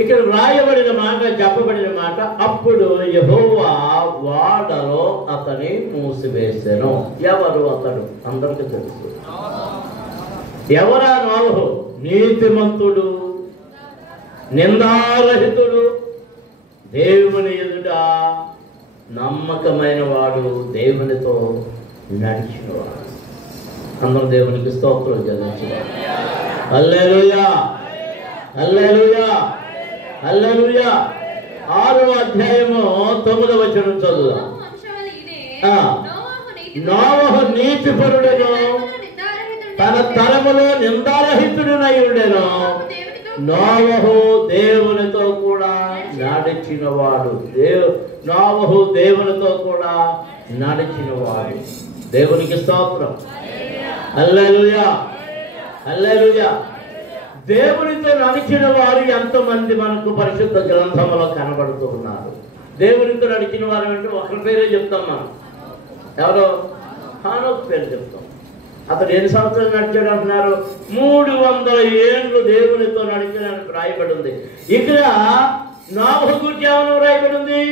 ఇక్కడ వ్రాయబడిన మాట, చెప్పబడిన మాట, అప్పుడు యెహోవా వాడలో అతని మూసివేసెను. ఎవరు అతడు? అందరికీ తెలుసు. ఎవరా నోహు? నీతిమంతుడు, నిందారహితుడు, దేవుని ఎదుట నమ్మకమైన వాడు, దేవునితో నడిచినవాడు. అందరూ దేవునికి స్తోత్రం చెల్లించుదాం. హల్లెలూయా, హల్లెలూయా, హల్లెలూయా. 6వ అధ్యాయము 9వ వచనం చదువుదాం. నోవహు నీతిపరుడెను, తన తరములో నిందారహితుడనై ఉండెను. నోవహు దేవునితో కూడా నడిచినవాడు. నోవహు దేవునితో కూడా నడిచినవాడు. దేవునికి స్తోత్రం. హల్లెలూయా, హల్లెలూయా. దేవునితో నడిచిన వారు ఎంతమంది మనకు పరిశుద్ధ గ్రంథంలో కనబడుతూ ఉన్నారు. దేవునితో నడిచిన వారు అంటే ఒకరి పేరే చెప్తాం మనం. ఎవరో? హానోకు పేరు చెప్తాం. అతడు ఎన్ని సంవత్సరాలు నడిచాడు అంటున్నారు? 300 ఏళ్ళు దేవునితో నడిచడానికి రాయబడి ఉంది. ఇక్కడ నోవహు గురించి ఏమని రాయబడి ఉంది?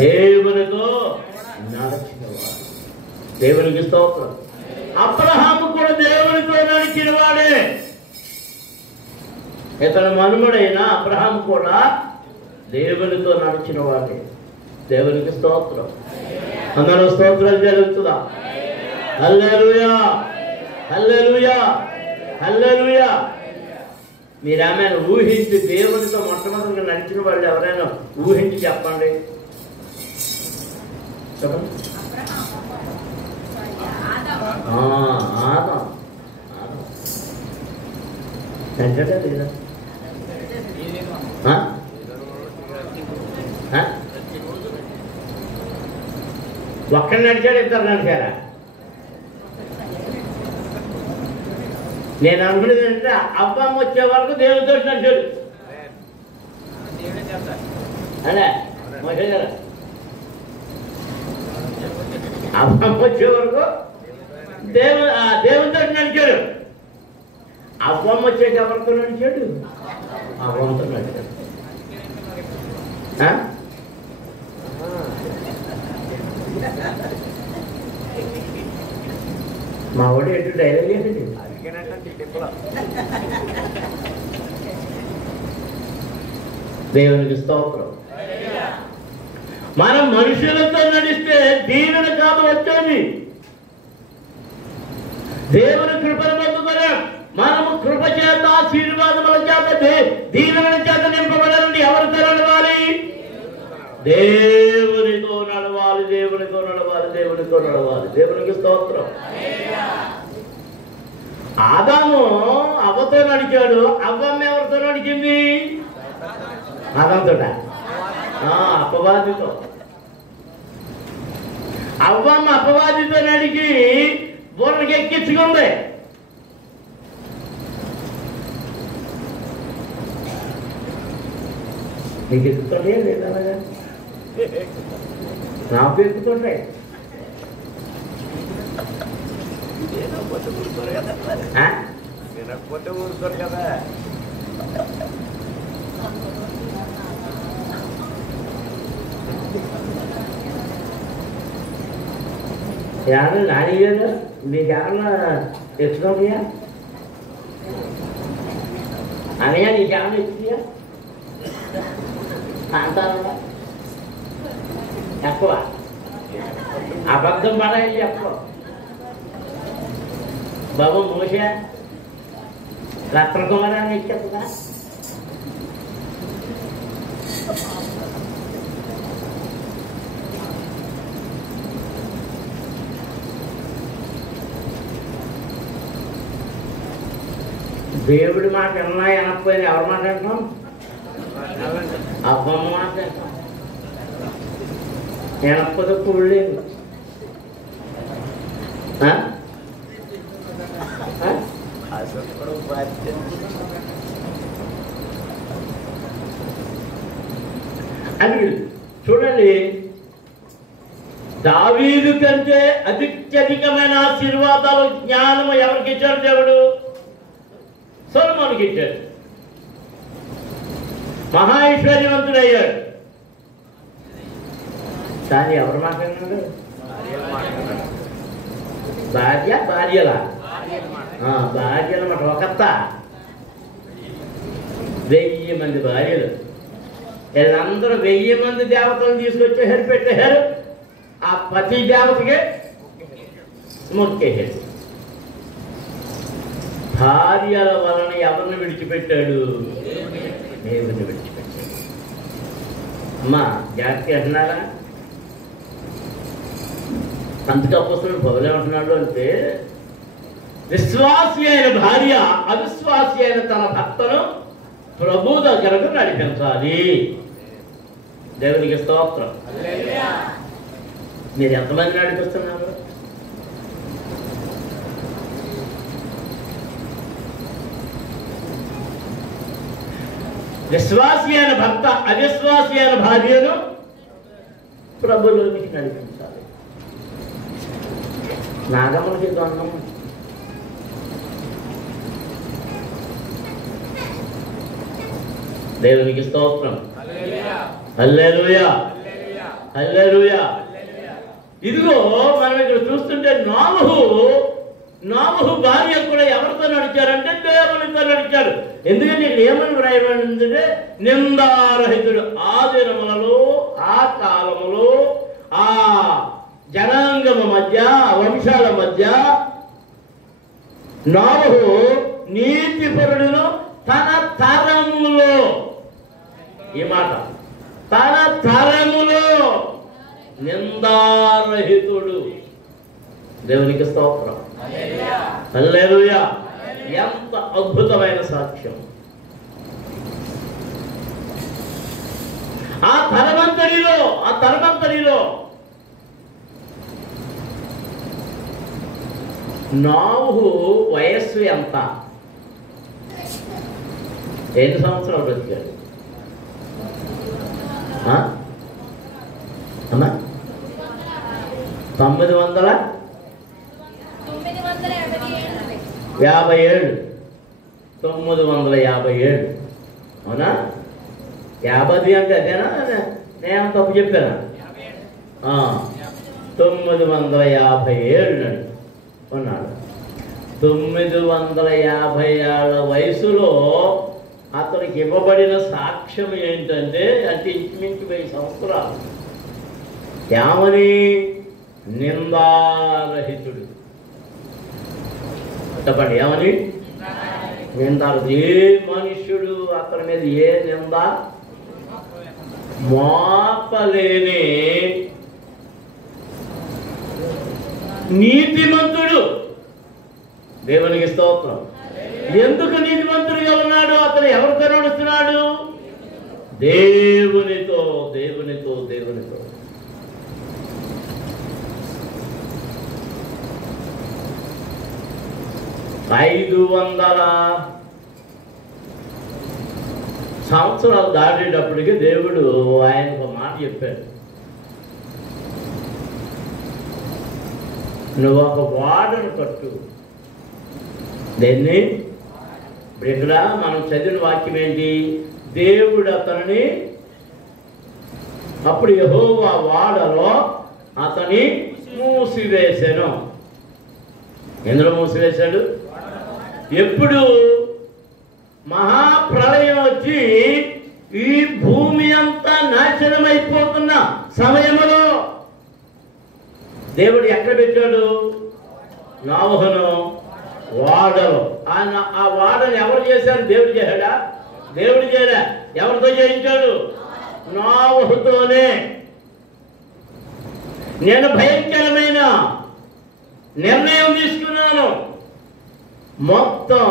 దేవునితో నడిచినవాడు. దేవునికి స్తోత్రం. అబ్రహాము కూడా దేవునితో నడిచిన వాడే. ఇతని మనుమడైన అబ్రహాము కూడా దేవునితో నడిచిన వాడే. దేవునికి స్తోత్రం. అందరూ స్తోత్రాలు జరుగుతుందా? హల్లెలూయా, హల్లెలూయా, హల్లెలూయా. మీరు ఆమె ఊహించి దేవునితో మొట్టమొదటిగా నడిచిన వాళ్ళు ఎవరైనా ఊహించి చెప్పండి. చెప్పండి. ఆదాం నడిచాడా లేదా? ఒక్కడు నడిచాడు, ఇద్దరు నడిచారా? నేను అనుకునేది అంటే అవ్వమ్మ వచ్చే వరకు దేవుడితో నడిచాడు అదే మోషే గారు. అవ్వమ్మ వచ్చే వరకు దేవునితో నడిచాడు. అవ్వమ్మ వచ్చేసి ఎవరితో నడిచాడు? అవ్వమ్మతో నడిచాడు. మా వాడు ఎటు డైలాగ్ చేసింది. దేవునికి స్తోత్రం. మనం మనుషులతో నడిస్తే దీవెన కాదు వచ్చేది. దేవుని కృపను పొందుకున్నాం. మనము కృప చేత, ఆశీర్వాదముల చేత, దీవెనల చేత నింపబడాలని ఎవరితో నడవాలి? దేవునితో నడవాలి, దేవునితో నడవాలి, దేవునితో నడవాలి. దేవునికి స్తోత్రం. ఆదాము అవ్వతో నడిచాడు. అవ్వమ్మ ఎవరితో నడిచింది? ఆదాంతోట, అపవాదితో. అవ్వమ్మ అపవాదితో నడిచి బుర్రకి ఎక్కించుకుంది. నీకు ఎక్కుతుంటే లేదా? నాకు ఎక్కుతుంటాయి. వినకపోతే ఊరుకోరు కదా. ఏమన్నా నానిగారు మీకు ఏమన్నా తెచ్చుకోమయ్యా? అనయ్యా నీకేమన్నా ఇచ్చియా? అంటారా ఎక్కువ అబద్ధం పడాలి ఎక్కువ. బాబు మోసే రత్నకుమారాన్ని ఇచ్చేదా? దేవుడి మాట విన్నా వినకపోయినా ఎవరి మాట అంటున్నాం? అబ్బమ్మ మాట అంటాం. వినకపోతే కూడలేదు. అని చూడండి, దావీదు కంటే అత్యధికమైన ఆశీర్వాదాలు జ్ఞానము ఎవరికి ఇచ్చాడు? దేవుడు సొలొమోనుకి ఇచ్చాడు. మహా ఐశ్వర్యవంతుడయ్యాడు. కానీ ఎవరు మాట్లాడినాడు? భార్యలా భార్యలు మాట ఒకత్త 1000 మంది భార్యలు. వీళ్ళందరూ 1000 మంది దేవతలను తీసుకొచ్చేసారు, పెట్టేశారు. ఆ ప్రతి దేవతకి మొక్కేశాడు. భార్యల వలన ఎవరిని విడిచిపెట్టాడు? దేవుడిని విడిచిపెట్టాడు. అమ్మా జాగ్రత్త అంటున్నారా? అందుకే అపోస్తలుడు పౌలు ఏమంటున్నాడు అంటే, విశ్వాసి అయిన భార్య అవిశ్వాసి అయిన తన భర్తను ప్రభు దగ్గరకు నడిపించాలి. దేవునికి స్తోత్రం. మీరు ఎంతమంది నడిపిస్తున్నారు? విశ్వాసి అయిన భర్త అవిశ్వాసి అయిన భార్యను ప్రభులోనికి నడిపించాలి. నాగమ్మకి దొంగం. దేవునికి స్తోత్రం. హల్లెలూయా, హల్లెలూయా. ఇదిగో మనం ఇక్కడ చూస్తుంటే నోవహు భార్య కూడా ఎవరితో నడిచారంటే దేవునితో నడిచారు. ఎందుకంటే ఏమని వ్రాయబడిందంటే, నిందారహితుడు. ఆ దినములలో, ఆ కాలములో, ఆ జనాంగమ మధ్య, వంశాల మధ్య నోవహు నీతిపరుడును తన తరములో, ఈ మాట తన తరములో నిందారహితుడు. దేవునికి స్తోత్రం. హల్లెలూయా. ఎంత అద్భుతమైన సాక్ష్యం! ఆ తరమంతరిలో నోవహు వయస్సు ఎంత? 8 సంవత్సరాలు బ్రతికాడు. అమ్మా 957 అవునా? 50 అంటే అదేనా? నేను తప్పు చెప్పానా? 957 ఉన్నాడు. 950 ఏళ్ల వయసులో అతనికి ఇవ్వబడిన సాక్ష్యం ఏంటంటే, అంటే ఇంచుమించు 1000 సంవత్సరాలు. ఏమని? నిందారహితుడు. చెప్పండి, ఏమని? నిందారహితుడు. ఏ మనుష్యుడు అతని మీద ఏ నింద మోపలేని నీతిమంతుడు. దేవునికి స్తోత్రం. ఎందుకు నీతిమంతుడిగా ఉన్నాడు? అతను ఎవరితో నడుస్తున్నాడు? దేవునితో. 500 సంవత్సరాలు దాటేటప్పటికి దేవుడు ఆయనకు ఒక మాట చెప్పాడు. నువ్వు ఒక వాడను కట్టు. దేన్ని? ఇక్కడ మనం చదివిన వాక్యం ఏంటి? దేవుడు అతనిని, అప్పుడు యెహోవా వాడలో అతని మూసివేశాను. ఎందులో మూసివేశాడు? ఎప్పుడు? మహాప్రళయం వచ్చి ఈ భూమి అంతా నాశనమైపోతున్న సమయంలో దేవుడు ఎక్కడ పెట్టాడు? నోవహును వాడలో. ఆ వాడను ఎవరు చేశారు? దేవుడు చేశాడా? దేవుడు చేయడా. ఎవరితో చేయించాడు? నోవహుతోనే. నేను భయంకరమైన నిర్ణయం తీసుకున్నాను. మొత్తం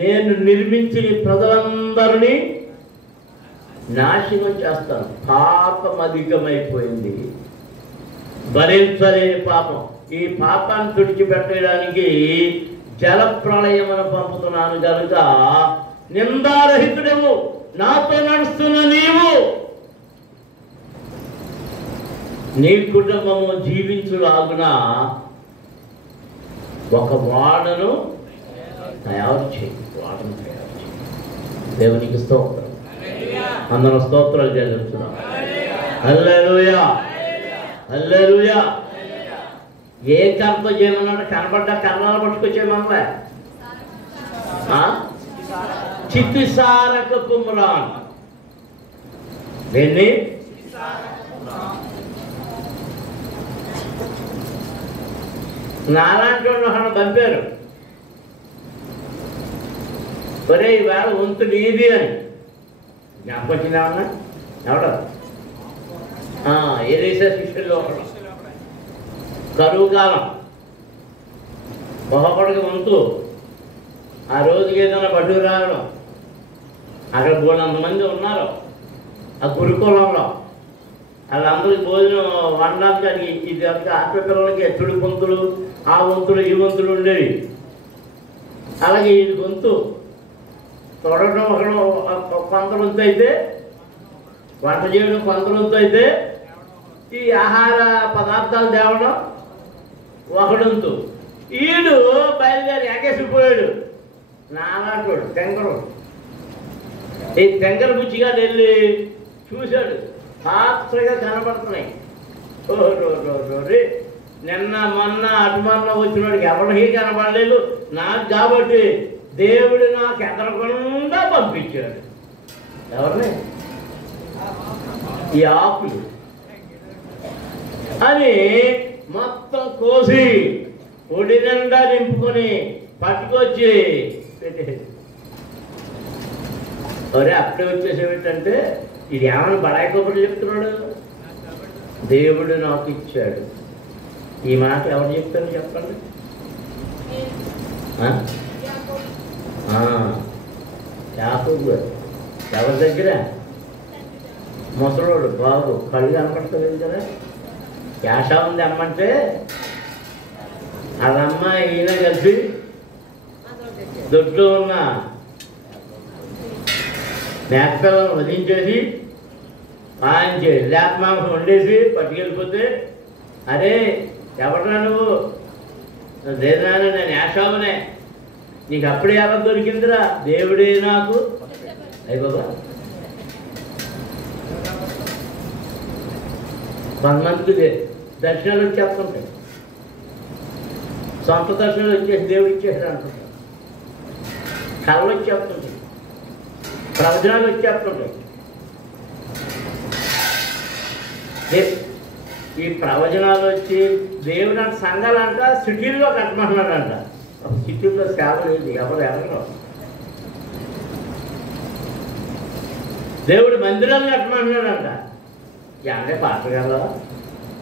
నేను నిర్మించిన ప్రజలందరినీ నాశనం చేస్తాను. పాపం అధికమైపోయింది, భరించలేని పాపం. ఈ పాపాన్ని తుడిచిపెట్టడానికి జల ప్రళయమును పంపుతున్నాను కనుక నిందారహితుడము, నాతో నడుస్తున్న నీవు నీ కుటుంబము జీవించులాగున ఒక వాడను తయారు చేయి. వాడను తయారు చేయి. దేవునికి స్తోత్రం. అందరం స్తోత్రాలు చెల్లిస్తున్నాం. హల్లెలూయా, హల్లెలూయా. ఏ కర్రతో చేయమన్నాడు? కనబడ్డ కర్రలు పట్టుకొచ్చేమన్నా? చిత్తిసారకపు మ్రాన్. దేన్ని? నాలాంటి వాళ్ళు పంపారు. ఒరే ఈవేళ వంతు నీది అని. జ్ఞాపకం వచ్చిందేమన్నా? ఎవడ ఏదేసే శిష్యుల్లో ఒకడు. కరువు కాలం, పొహపడక వంతు. ఆ రోజుకి ఏదైనా బడుగు రావడం. అక్కడ 300 మంది ఉన్నారు ఆ గురుకులంలో. వాళ్ళందరికీ భోజనం వండడానికి ఇది ఆడపిల్లలకి ఎత్తుడు వంతులు, ఆ వంతులు ఈ వంతులు ఉండేవి. అలాగే ఈ గొంతు తొడటం ఒకడు కొంత వంతు అయితే, వంట చేయడం కొంత వంతు అయితే, ఈ ఆహార పదార్థాలు తేవడం ఒకడొంతు. ఈడు బయలుదేరి ఎగసిపోయాడు. నాలాంటోడు తెంగరు. ఈ తెంగర బుచ్చిగా వెళ్ళి చూశాడు. పాత్రగా కనబడుతున్నాయి. ఓ నిన్న మొన్న అభిమానంలో వచ్చినోడికి ఎవరికి కనబడలేదు. నాకు కాబట్టి దేవుడు నాకు ఎదరకుండా పంపించాడు. ఎవరిని? ఈ ఆకులు అని మొత్తం కోసి పొడి నిండా నింపుకొని పట్టుకొచ్చి పెట్టేది. ఒరే అప్పుడే వచ్చేసేమిటంటే ఇది ఏమైనా బడాయి కబుర్లు చెప్తున్నాడు. దేవుడు నాకు ఇచ్చాడు. ఈ మాట ఎవరు చెప్తారు చెప్పండి? యాకోబు గారు. ఎవరి దగ్గర? ముసలోడు బాబు కళ్ళు కనపడతలేదు కదా. యాషా ఉంది అమ్మంటే అదమ్మ ఈయన కలిసి దొడ్లో ఉన్న మేకపిల్లను వదిలించేసి పాయించే లేక మాంసం వండేసి పట్టుకెళ్ళిపోతే, అరే ఎవరా నువ్వు? లేదా నేను యాషావునే, నీకు అప్పుడే ఎలా దొరికిందిరా? దేవుడే నాకు. అయ్యి బాబా, కొంతమందికి దర్శనాలు వచ్చేస్తుంటాయి. సొంత దర్శనాలు వచ్చేసి దేవుడు ఇచ్చేసాడు అనుకుంటారు. కళలు వచ్చేస్తుంటాయి, ప్రవచనాలు వచ్చేస్తుంటాయి. ఈ ప్రవచనాలు వచ్చి దేవుడు అంటే సంఘాలంట సిటీల్లో కట్టమంటున్నాడంట. సిటీల్లో సేవ లేదు, ఎవరు ఎవరు. దేవుడు మందిరాలు కట్టమంటున్నాడంట. అంటే పాత్ర కదా,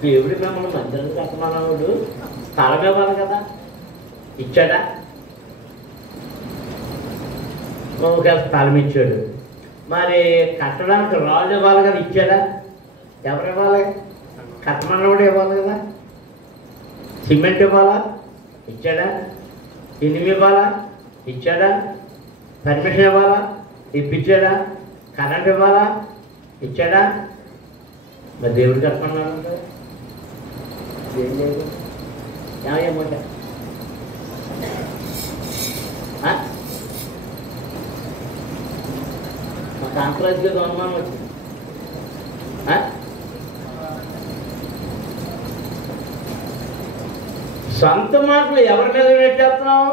దేవుడు మిమ్మల్ని మందిరాలు కట్టమన్నాడు. స్థలం ఇవ్వాలి కదా, ఇచ్చాడా? ఒక స్థలం ఇచ్చాడు. మరి కట్టడానికి రాజు ఇవ్వాలి కదా, ఇచ్చాడా? ఎవరు ఇవ్వాలి? కట్టమన్నవాడు ఇవ్వాలి కదా. సిమెంట్ ఇవ్వాలా? ఇచ్చాడా? ఇనుము ఇవ్వాలా? ఇచ్చాడా? పర్మిషన్ ఇవ్వాలా? ఇప్పించాడా? కరెంట్ ఇవ్వాలా? ఇచ్చాడా? మరి దేవుడు కట్టమన్నాడు. ఏం లేదు. ఏమో మా కాంట్రాక్ట్ గారు అనుమానం వచ్చింది. సొంత మాటలు ఎవరి మీద నెట్టేస్తున్నాం?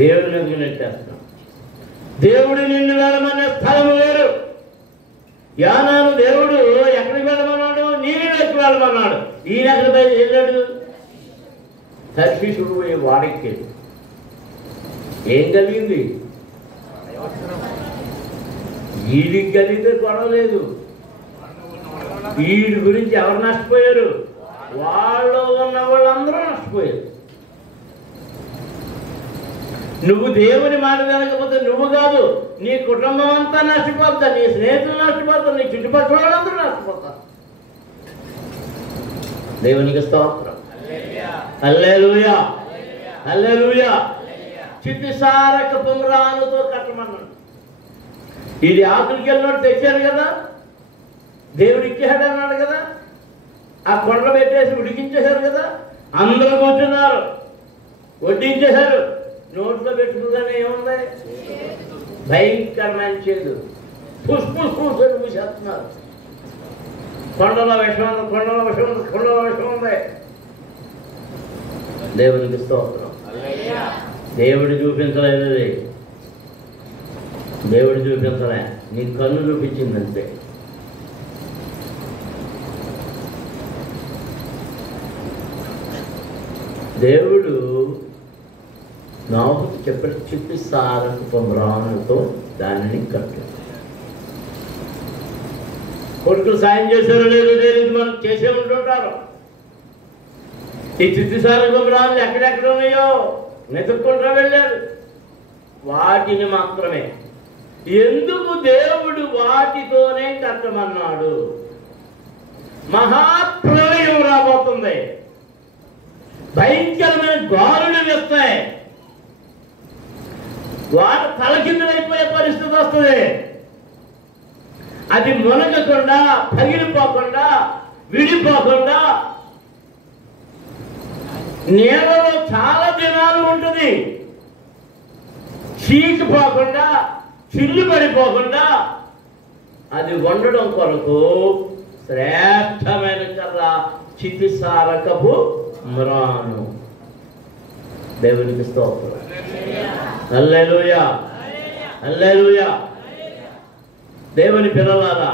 దేవుడి మీద నెట్టేస్తున్నాం. దేవుడు నిన్ను వెళ్ళమనే స్థలం వేరు. యానాను దేవుడు ఎక్కడికి వెళ్ళమన్నాడు? నీళ్ళకి వెళ్ళమన్నాడు. ఈయన ఎక్కడి పై వెళ్ళాడు? తర్షీషుడు పోయి వాడెక్కాడు. ఏం కలిగింది? వీడికి కలిగితే గొడవ లేదు. వీడి గురించి ఎవరు నష్టపోయారు? వాళ్ళు ఉన్న వాళ్ళందరూ నష్టపోయారు. నువ్వు దేవుని మాట వినకపోతే నువ్వు కాదు, నీ కుటుంబం అంతా నష్టపోతా, నీ స్నేహితులు నష్టపోతారు, నీ చుట్టుపక్కల వాళ్ళందరూ నష్టపోతారు. దేవునికి స్తోత్రం. హల్లెలూయా, హల్లెలూయా. చిత్తిసారక పుమరాలతో కట్టమన్నాడు. ఇది ఆకులకి వెళ్ళినట్టు తెచ్చారు కదా, దేవుడు ఇచ్చాడు అన్నాడు కదా. ఆ కొండలు పెట్టేసి ఉడికించేశారు కదా, అందరూ కూర్చున్నారు, వడ్డించేశారు. నోట్లో పెట్టుకుందానే ఏముంది, భయంకరమైన చేదు, పుష్పులు పూసేస్తున్నారు. కొండలో విషం ఉంది, కొండలో విషం ఉంది, కొండలో విషం ఉంది. దేవునికి స్తోత్రం. దేవుడు చూపించలేదు, దేవుడు చూపించలే, నీ కన్ను చూపించిందంతే. దేవుడు నోహుకు చెప్పి సారపు మ్రానుతో దానిని కట్టు. కొడుకులు సాయం చేశారో లేదో తెలియదు, మనం చేసే ఉంటుంటారు. ఈ చిత్తిసారపు మ్రాన్లు ఎక్కడెక్కడ ఉన్నాయో వెతుక్కుంటూ వెళ్ళారు. వాటిని మాత్రమే ఎందుకు దేవుడు వాటితోనే కట్టమన్నాడు? మహాప్రళయం రాబోతుంది, భయంకరమైన గాలులు వేస్తాయి, వాడు తలకిందులైపోయే పరిస్థితి వస్తుంది. అది మునగకుండా, పగిలిపోకుండా, విడిపోకుండా నీళ్ళలో చాలా దినాలు ఉంటుంది. చీకిపోకుండా, చిల్లు పడిపోకుండా అది వండడం కొరకు శ్రేష్టమైన కర్ర చితిసారకపు మ్రాను. దేవునికి స్తోత్రం. హల్లెలూయా, హల్లెలూయా. దేవుని పిల్లలారా,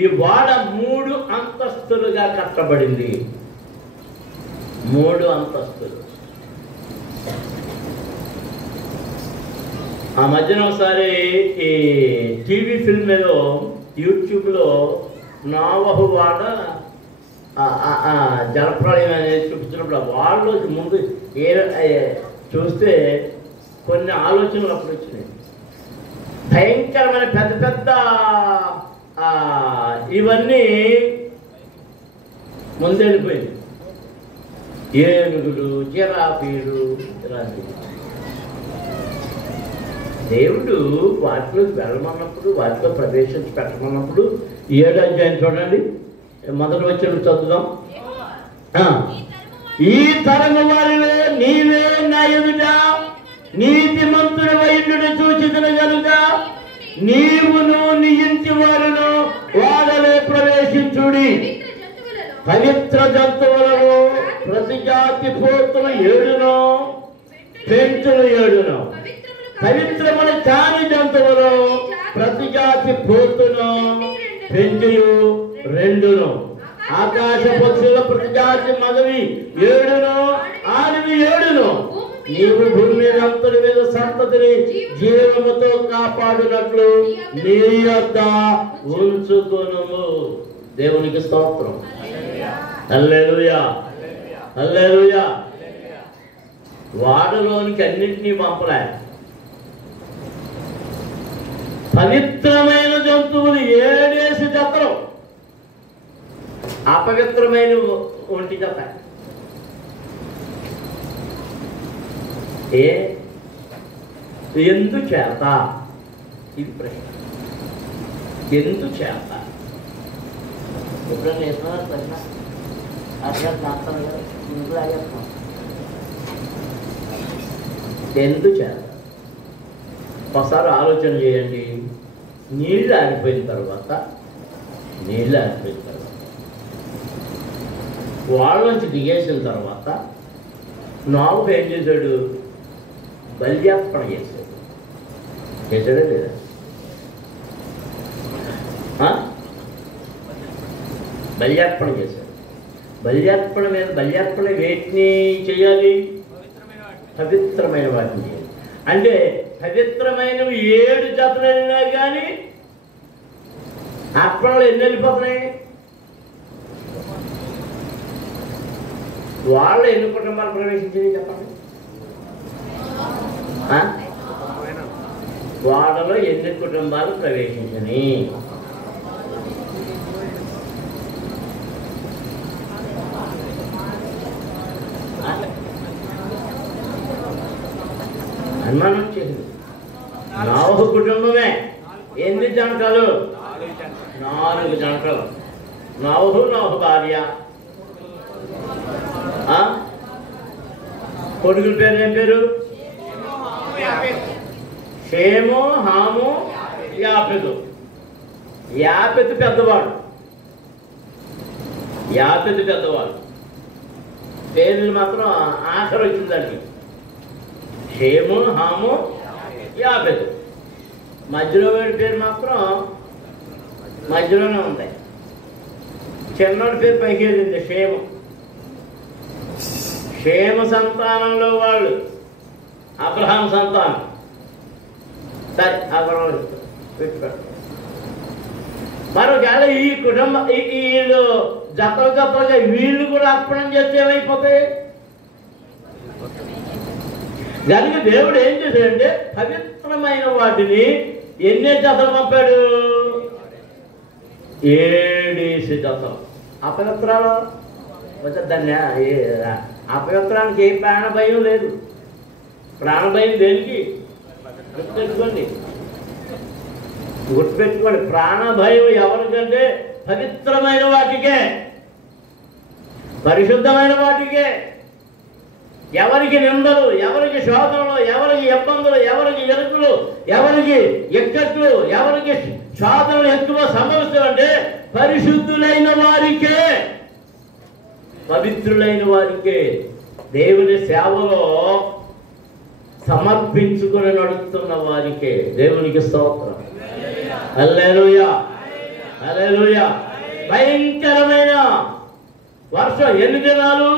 ఈ వాడ 3 అంతస్తులుగా కట్టబడింది. 3 అంతస్తులు. ఆ మధ్యన ఒకసారి ఈ టీవీ ఫిల్మ్ మీద యూట్యూబ్లో నోవహు వాడ జలప్రళయం అనేది చూపించినప్పుడు వాళ్ళు ముందు చూస్తే కొన్ని ఆలోచనలు అప్పుడు వచ్చినాయి. భయంకరమైన పెద్ద పెద్ద ఇవన్నీ ముందెళ్ళిపోయింది. ఏనుగులు, జిరాఫీలు ఇలాంటివి. దేవుడు వాటిలోకి వెళ్ళమన్నప్పుడు, వాటిలో ప్రవేశించి పెట్టమన్నప్పుడు 7వ అధ్యాయం చూడండి, మొదటి వచ్చిన చదువుదాం. ఈ తరము వారిలో నీవే నా ఎదుట నీతిమంతుడు వైద్యుడు సూచితులు కనుక నీవును నీ ఇంటి వారును వాడలే ప్రవేశించుడి. పవిత్ర జంతువులను ప్రతి జాతి పోతులు 7, పెంచులు 7, పవిత్రముల కాని జంతువులు ప్రతి జాతి పోతును పెంచులు 2, ఆకాశ పక్షుల ప్రతి జాతి మగవి 7, ఆడవి 7. నీవు భూమి అంతటి మీద సంతతిని జీవముతో కాపాడినట్లు నీ యొద్ద ఉంచుకొనుము. దేవునికి స్తోత్రం. హల్లెలూయా, హల్లెలూయా. వాడలోనికి అన్నింటినీ పంపలే. పవిత్రమైన జంతువులు 7 జతలు, అపవిత్రమైన 1 జత. ఎందుచేత? ఇది ప్రశ్న. ఎందుచేత? ఎప్పుడైనా వేస్తున్నారు ప్రశ్న? అట్లా చేస్తాను కదా, ఇంట్లో అయ్యేస్తాం. ఎందుచేత? ఒకసారి ఆలోచన చేయండి. నీళ్ళు ఆరిపోయిన తర్వాత వాళ్ళ నుంచి దిగేసిన తర్వాత నోవహు ఏం చేశాడు? బల్యార్పణ చేశాడు. చేశాడా లేదా? బల్యార్పణ చేశాడు. బల్యార్పణ వేటిని చేయాలి? పవిత్రమైన వాటిని చేయాలి. అంటే పవిత్రమైనవి 7 జతలు వెళ్ళినా కానీ అర్పణలు ఎన్ని వెళ్ళిపోతున్నాయి? వాళ్ళు ఎన్ని కుటుంబాలు ప్రవేశించింది చెప్పండి? వాడలో ఎన్ని కుటుంబాలు ప్రవేశించినాయి? అనుమానం వచ్చేసింది. నోవహు కుటుంబమే. ఎన్ని జంటలు? 4 జంటలు. నోవహు భార్య, కొడుకుల పేరు ఏం పేరు? షేము, హాము, యాపెతు. యాపెతు పెద్దవాడు. యాపెతు పెద్దవాడు. పేర్లు మాత్రం ఆఖరి వచ్చింది దానికి. షేము, హాము, యాపెతు. మధ్యలో వాడి పేరు మాత్రం మధ్యలోనే ఉంది. చిన్నోడి పేరు పైకి వెళ్ళింది షేము. షేము సంతానంలో వాళ్ళు అబ్రహాం సంతానం. సరే అబ్రహాం పెట్టుకోండి. మరొకవేళ ఈ కుటుంబం వీళ్ళు జతలుగా వీళ్ళు కూడా అర్పణం చేస్తే ఏమైపోతాయి? కనుక దేవుడు ఏం చేశాడంటే పవిత్రమైన వాటిని ఎన్ని జతలు పంపాడు? 7 జతలు. అపవిత్రాలు దాన్ని అపవిత్రానికి ఏ ప్రాణభయం లేదు. ప్రాణభయం దేనికి? గుర్తుపెట్టుకోండి. ప్రాణభయం ఎవరికంటే పవిత్రమైన వాటికే, పరిశుద్ధమైన వాటికే. ఎవరికి నిందలు, ఎవరికి శోధనలు, ఎవరికి ఇబ్బందులు, ఎవరికి ఎరుకులు, ఎవరికి ఎక్కట్లు, ఎవరికి శోధనలు ఎక్కువ సంభవిస్తాయంటే పరిశుద్ధులైన వారికే, పవిత్రులైన వారికే. దేవుని సేవలో సమర్పించుకొని నడుస్తున్న వారికే. దేవునికి స్తోత్రం. హల్లెలూయా, హల్లెలూయా. భయంకరమైన వర్షం. ఎన్ని దినాలు?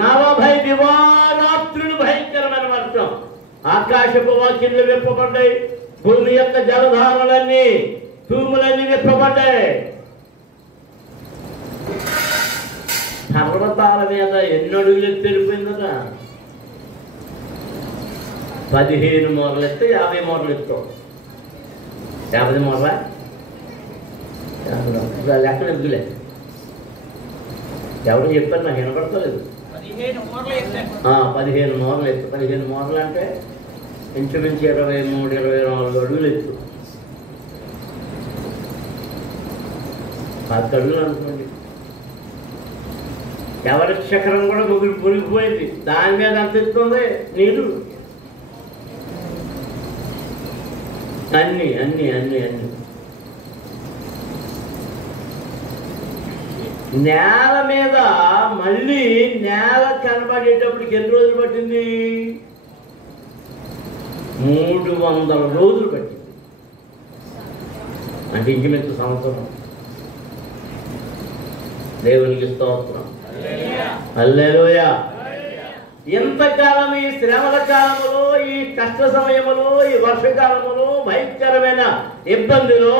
40 దివారాత్రులు భయంకరమైన వర్షం. ఆకాశపు వాకిళ్ళు విప్పబడ్డాయి. భూమి యొక్క జలధారలన్నీ, తూములన్నీ విప్పబడ్డాయి. పర్వతాల మీద ఎన్ని అడుగులు ఎత్తిపోయిందట? 15 మూరలు ఎత్తే 50 మూరలు ఎత్తాం. 50 మూరల లెక్కలు ఎద్దులే. ఎవరు చెప్పారు? నాకు వినపడతలేదు. 15 మూరలు ఎత్తు. 15 మూరలు అంటే ఇంచుమించు 23-24 అడుగులు ఎత్తు. 10 అడుగులు అనుకోండి. ఎవరి చక్రం కూడా మునిగిపోయింది. దాని మీద అంత ఎత్తుంది నీరు. అన్ని అన్ని అన్ని అన్ని నేల మీద. మళ్ళీ నేల కనబడేటప్పటికి ఎన్ని రోజులు పట్టింది? 300 రోజులు పట్టింది. అంటే ఇంచుమించు సంవత్సరం. దేవునికి స్తోత్రం. హల్లెలూయా. ఎంతకాలం ఈ శ్రమల కాలములో, ఈ కష్ట సమయములో, ఈ వర్షకాలములో, భయంకరమైన ఇబ్బందిలో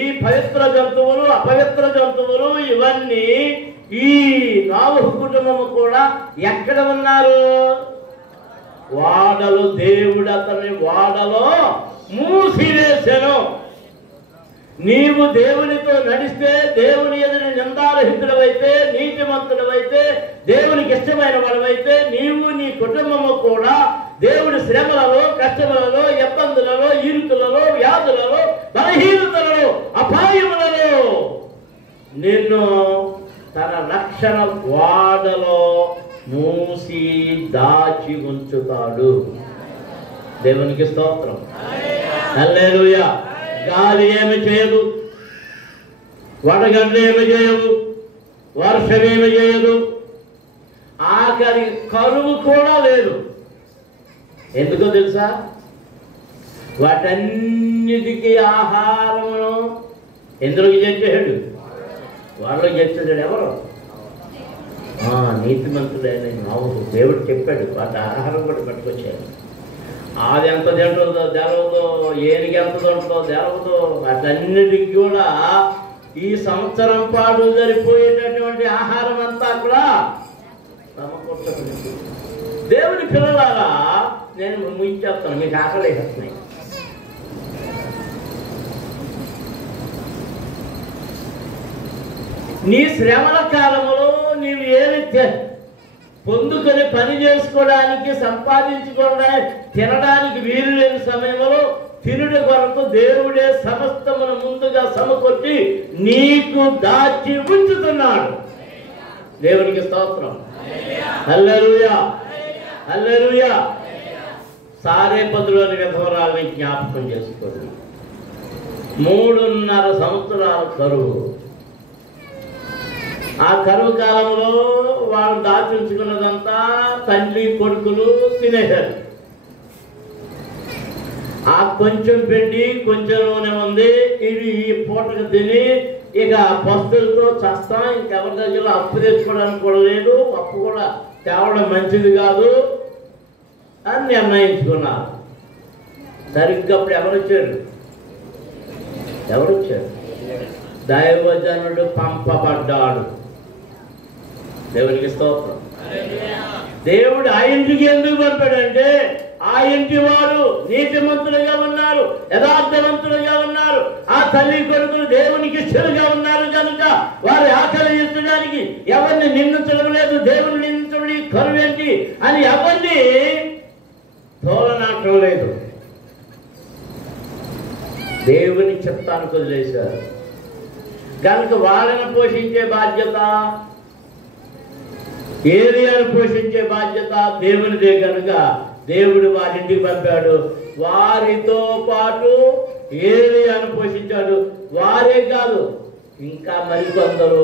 ఈ పవిత్ర జంతువులు, అపవిత్ర జంతువులు ఇవన్నీ ఈ నోవహు కుటుంబము కూడా ఎక్కడ ఉన్నారు? వాడలు. దేవుడు అతని వాడలో మూసివేసెను. నీవు దేవునితో నడిస్తే, దేవుని ఎదుట నిందారహితుడవైతే, నీతిమంతుడవైతే, దేవునికి ఇష్టమైన వాడవైతే, నీవు నీ కుటుంబము కూడా దేవుడి శ్రమలలో, కష్టములలో, ఇబ్బందులలో, ఇరుకులలో, వ్యాధులలో, బలహీనతలలో, అపాయములలో నిన్ను తన రక్షణ వాడలో మూసి దాచి ఉంచుతాడు. దేవునికి స్తోత్రం. హల్లెలూయా. గాలి ఏమి చేయదు, వడగండ్లు ఏమి చేయదు, వర్షం ఏమి చేయదు, ఆఖరి కరువు కూడా లేదు. ఎందుకో తెలుసా? వాటన్నిటికీ ఆహారమును ఎందులోకి చేర్చాడు? వాళ్ళకి చేర్చాడు. ఎవరు? నీతిమంతుడైన నోవహు. దేవుడు చెప్పాడు వాటి ఆహారం కూడా పట్టుకొచ్చాడు. అది ఎంత తింటుందో తెలవదో, ఏనికి ఎంత తింటుందో తెలవదో. వాటన్నిటికి కూడా ఈ సంవత్సరం పాటు సరిపోయేటటువంటి ఆహారం అంతా అక్కడ సమకూర్చబడింది. దేవుని పిల్లలారా, నేను ముగించేస్తాను, మీకు ఆకలి వేస్తున్నాయి. నీ శ్రమల కాలంలో నీవు ఏమి పొందుకొని పని చేసుకోవడానికి, సంపాదించుకోవడానికి, తినడానికి వీలు లేని సమయంలో తినుడి కొరకు దేవుడే సమస్తమును ముందుగా సమకూర్చి నీకు దాచి ఉంచుతున్నాడు. దేవునికి స్తోత్రం. హల్లెలూయా, హల్లెలూయా. సారేపతులోని విధవరాల్ని జ్ఞాపకం చేసుకోండి. 3.5 సంవత్సరాల కరువు. ఆ కరువు కాలంలో వాళ్ళు దాచుకున్నదంతా తండ్రి కొడుకులు తినేశారు. ఆ కొంచెం పిండి కొంచెం నూనె ఉంది, ఇది ఈ పూటకు తిని ఇక పస్తులతో చస్తాం, ఇంకెవరి దగ్గర అప్పు తెచ్చుకోవడానికి కూడా లేదు, అప్పు కూడా తేవడం మంచిది కాదు అని నిర్ణయించుకున్నారు. సరిగ్గా అప్పుడు ఎవరొచ్చారు? దైవజనుడు పంపబడ్డాడు. దేవునికి స్తోత్రం. దేవుడు ఆ ఇంటికి ఎందుకు పంపాడంటే ఆ ఇంటి వారు నీతిమంతులుగా ఉన్నారు, యథార్థవంతులుగా ఉన్నారు, ఆ తల్లి కొడుకులు దేవునికి ఇష్టలుగా ఉన్నారు కనుక వారి ఆకలి తీర్చడానికి ఎవరిని నిందించడం లేదు. దేవుని నిందించడం కరువేంటి అని ఎవరిని తోలనాటం లేదు. దేవుని చిత్తానికి వదిలేశారు కనుక వాళ్ళని పోషించే బాధ్యత, ఏలియాను పోషించే బాధ్యత దేవునిదే కనుక దేవుడు వారింటికి పంపాడు. వారితో పాటు ఏలియాను పోషించాడు. వారే కాదు, ఇంకా మరికొందరు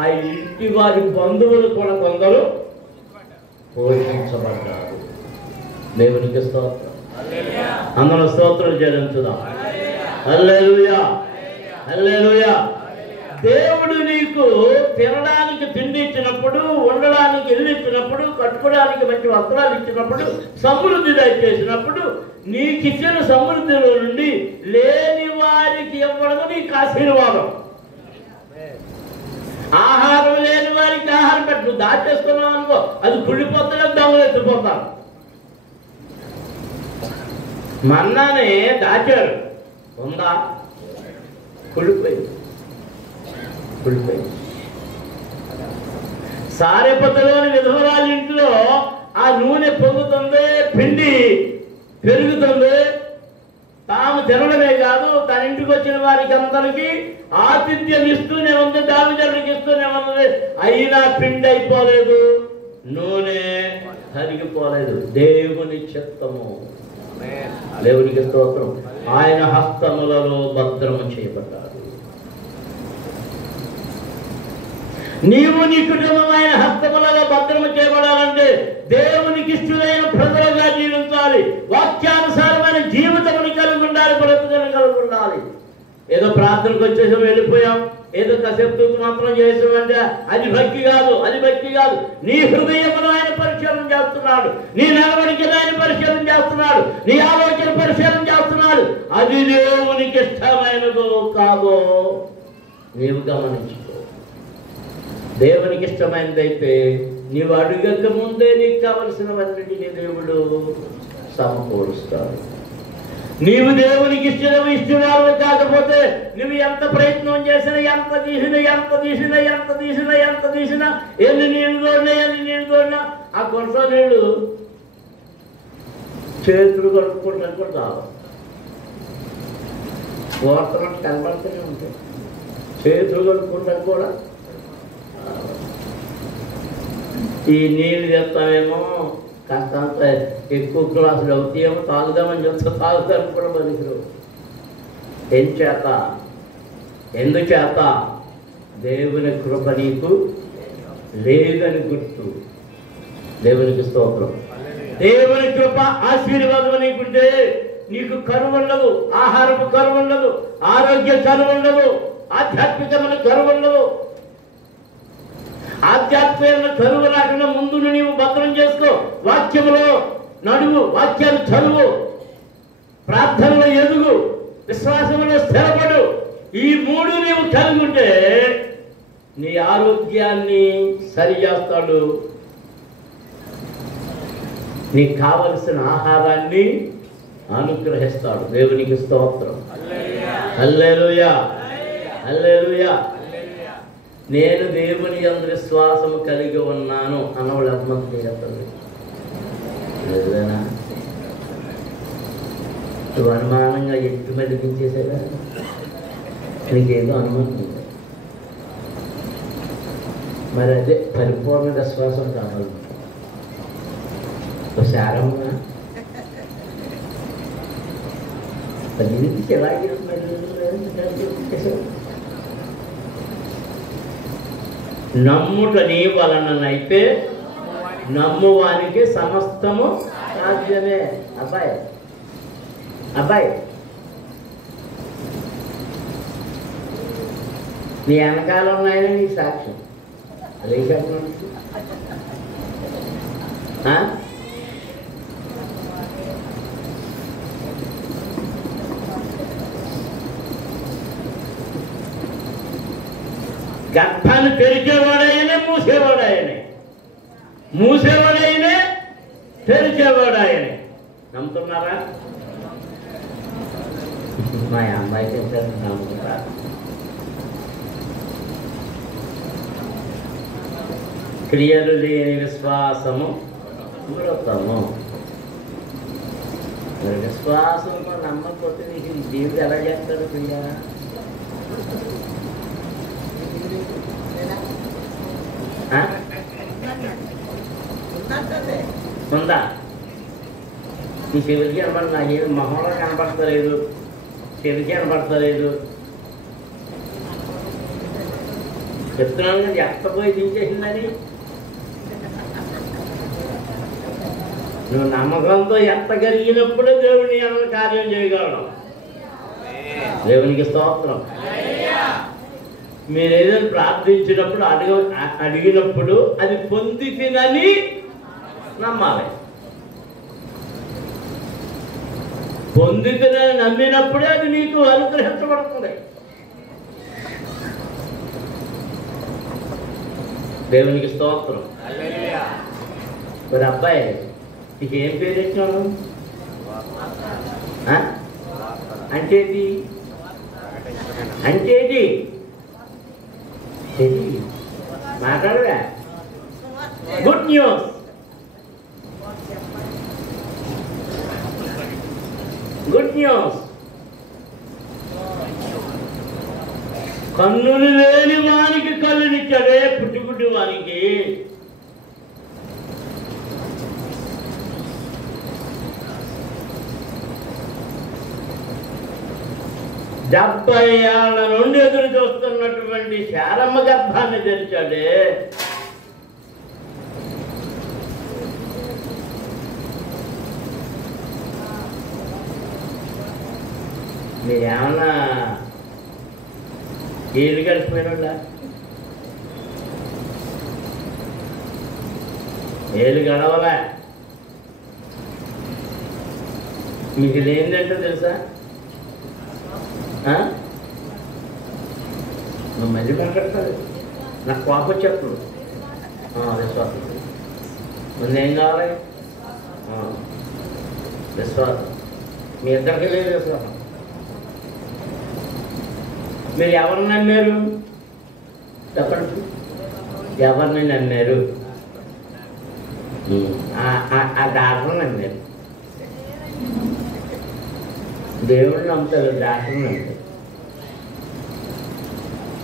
ఆ ఇంటి వారి బంధువులు కూడా కొందరు పోషించబడ్డారు. దేవునికి స్తోత్రం. అందరూ స్తోత్రం చెల్లించుదాం. హల్లెలూయా, హల్లెలూయా. దేవుడు నీకు తినడానికి తిండి ఇచ్చినప్పుడు, ఉండడానికి ఇల్లు ఇచ్చినప్పుడు, కట్టుకోవడానికి మంచి వస్త్రాలు ఇచ్చినప్పుడు, సమృద్ధి దయచేసినప్పుడు నీకు ఇచ్చిన సమృద్ధిలో నుండి లేని వారికి ఇవ్వడం నీకు ఆశీర్వాదం. ఆహారం లేని వారికి ఆహారం పెట్టు. నువ్వు దాచేస్తున్నావు అనుకో, అది కుళ్ళిపోతానే దొంగలు ఎత్తిపోతారు. మన్నానే దాచారు, ఉందా? కుళ్ళిపోయింది. సారెపతలోని విధవరాలి ఇంట్లో ఆ నూనె పొంగుతుంది, పిండి పెరుగుతుంది. తాము తినడమే కాదు, తన ఇంటికి వచ్చిన వారికి అందరికీ ఆతిథ్యం ఇస్తూనే ఉంది, దావిజనుడికి ఇస్తూనే ఉంది. అయినా పిండి అయిపోలేదు, నూనె తరిగిపోలేదు. దేవుని చిత్తము. దేవునికి స్తోత్రం. ఆయన హస్తములలో భద్రము చేయబడ్డాడు. నీవు నీ కుటుంబమైన హస్తములలో భద్రము చేయబడాలంటే దేవునికి ఇష్టమైన ప్రజలుగా జీవించాలి. వాక్యానుసారమైన జీవితముని కలిగి ఉండాలి, బ్రతుకుని కలిగి ఉండాలి. ఏదో ప్రార్థనకు వచ్చేసాం, వెళ్ళిపోయాం, ఏదో కాసేపు మాత్రం చేసామంటే అది భక్తి కాదు, అది భక్తి కాదు. నీ హృదయమును ఆయన పరిశీలన చేస్తున్నాడు, నీ నడవడికను ఆయన పరిశీలన చేస్తున్నాడు, నీ ఆలోచన పరిశీలన చేస్తున్నాడు. అది దేవునికి ఇష్టమైనదో కాదో నీవు గమనించుకో. దేవునికి ఇష్టమైనదైతే నీవు అడుగక ముందే నీకు కావలసినవన్నిటినీ దేవుడు సమకూరుస్తాడు. నీవు దేవునికి ఇష్టరాలు కాకపోతే నువ్వు ఎంత ప్రయత్నం చేసినా, ఎంత తీసినా ఎన్ని నీళ్ళు తోడినా ఆ కొండ నీళ్ళు చేతులు కడుక్కుంటాను కూడా రావు. వార్తలు కనబడుతూనే ఉంటాయి, చేతులు కడుక్కుంటాను కూడా. ఈ నీళ్ళు తెస్తామేమో కాస్తంత ఎక్కువ క్లాసులు అవుతాయేమో, తాగుదామని చెప్తే తాగుతాను కూడా బతుకులు. ఎందుచేత దేవుని కృప నీకు లేదని గుర్తు. దేవునికి స్తోత్రం. దేవుని కృప ఆశీర్వాదం నీకుంటే నీకు కరువు ఉండదు, ఆహారపు కరువు ఉండదు, ఆరోగ్య కరువు ఉండదు, ఆధ్యాత్మికమైన కరువు ఉండదు. ఆధ్యాత్మికమైన కరువు రాకుండా ముందు నీవు భద్రం చేసుకో. వాక్యములో నడువు, వాక్యాలు చదువు, ప్రార్థనలో ఎదుగు, విశ్వాసంలో స్థిరపడు. ఈ 3 నీవు కలిగి ఉంటే నీ ఆరోగ్యాన్ని సరి చేస్తాడు, నీకు కావలసిన ఆహారాన్ని అనుగ్రహిస్తాడు. దేవునికి స్తోత్రం. హల్లెలూయా, హల్లెలూయా. నేను దేవుని యందు విశ్వాసము కలిగి ఉన్నాను అన్నవాళ్ళు ఎంతమంది చేస్తారు? లేదేనా? నువ్వు అనుమానంగా ఎట్టు మెలిగించేసేదా? నీకేదో అనుమానం ఉంది. మరి అదే పరిపూర్ణ విశ్వాసం కావాలి. శారమ్మ నమ్ముట నీ వలననైతే నమ్మువానికి సమస్తము సాధ్యమే. అబ్బాయి అబ్బాయి నీ వెనకాల ఉన్నాయని నీ సాక్ష్యం. అదే సాక్ష్యం. గర్భాన్ని తెరిచేవాడాయనే మూసేవాడాయనే, మూసేవాడాయనే తెరిచేవాడాయనే. నమ్ముతున్నారా? మా అమ్మాయి చెప్పారు నమ్ముతారా? క్రియలు లేని విశ్వాసము మృతము. మరి విశ్వాసంతో నమ్మకపోతే నీకు దేవుడు ఎలా చేస్తాడు? క్రియ ఉందా? నీ చెవికి కనబడి నాకేది మొహంలో కనబడతలేదు, చెవికి కనబడతలేదు. చెప్తున్నాను కదా, ఎత్తపోయి దించేసిందని. నువ్వు నమ్మకంతో ఎత్తగలిగినప్పుడే దేవుని అన్న కార్యం చేయగలడం. దేవునికి స్తోత్రం. మీరు ఏదైనా ప్రార్థించినప్పుడు అడిగినప్పుడు అది పొంది తినని నమ్మాలి. పొంది తినని నమ్మినప్పుడే అది నీకు అనుగ్రహించబడుతుంది. దేవునికి స్తోత్రం. మరి అబ్బాయి నీకు ఏం పేరు ఇచ్చాను? అంటేది అంటేది మాట్లాడవా? Good news. Good news. కన్నులు లేని వానికి కళ్ళునిచ్చాడే, పుట్టుగుడ్డి వానికి. 70 ఏళ్ల నుండి ఎదురు చూస్తున్నటువంటి శారమ్మ గర్భాన్ని తెరిచాడే. మీరేమన్నా ఏళ్ళు గడిచిపోయినా? ఏళ్ళు గడవలే. మీకు లేనిదంటే తెలుసా? మళ్ళీ మాట్లాడతారు. నాకు కోపం చెప్పు. విశ్వాసం. ముందేం కావాలి? విశ్వాసం. మీ ఇద్దరికి లేదు విశ్వాసం. మీరు ఎవరిని నమ్మారు చెప్పండి? ఎవరిని నమ్మారు? ఆ డాక్టర్ నమ్మారు. దేవుడిని నమ్ముతారు, డాక్టర్ని నమ్ముతారు.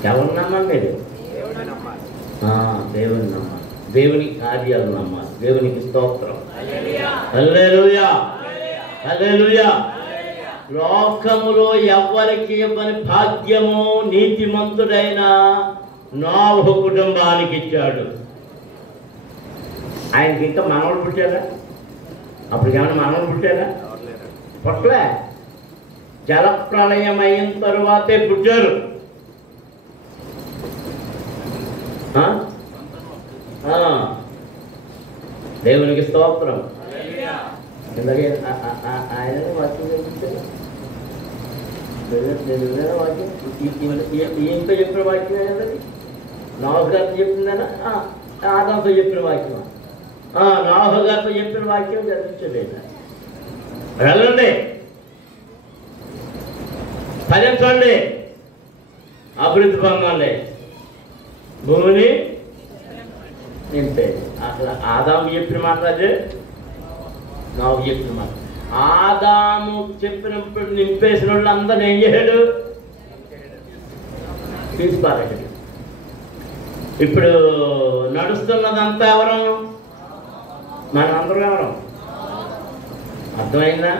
ఎవరు నమ్మాలి మీరు? దేవుని నమ్మాలి. దేవుని కార్యాలు నమ్మాలి. దేవునికి స్తోత్రం. హల్లెలూయా, హల్లెలూయా. లోకములో ఎవ్వరికి ఇవ్వని భాగ్యము నీతిమంతుడైన నోవహు కుటుంబానికి ఇచ్చాడు. ఆయనకి ఇంకా మనవడు పుట్టారా? అప్పుడు ఏమైనా మనవడు పుట్టారా? పుట్టలే. జలప్రళయం అయిన తరువాతే పుట్టారు. దేవునికి స్తోత్రం. ఆయన వాక్యం చెప్పించారు. వాక్యం ఈయంతో చెప్పిన వాక్యం అయినది. నోవహు గారితో చెప్పిందనా? ఆదాంతో చెప్పిన వాక్యం. నోవహు గారితో చెప్పిన వాక్యం చదివించండి. వెళ్ళండి, ఫలించండి, అభివృద్ధి పొందండి, భూమిని నింపేది. అసలు ఆదాము చెప్పిన మాట అదే, నోవహు చెప్పిన మాట. ఆదాము చెప్పినప్పుడు నింపేసిన వాళ్ళు అందరూ ఏం చేశాడు? తీసిపారాడు. ఇప్పుడు నడుస్తున్నదంతా ఎవరు? మనందరం ఎవరు? అర్థమైందా?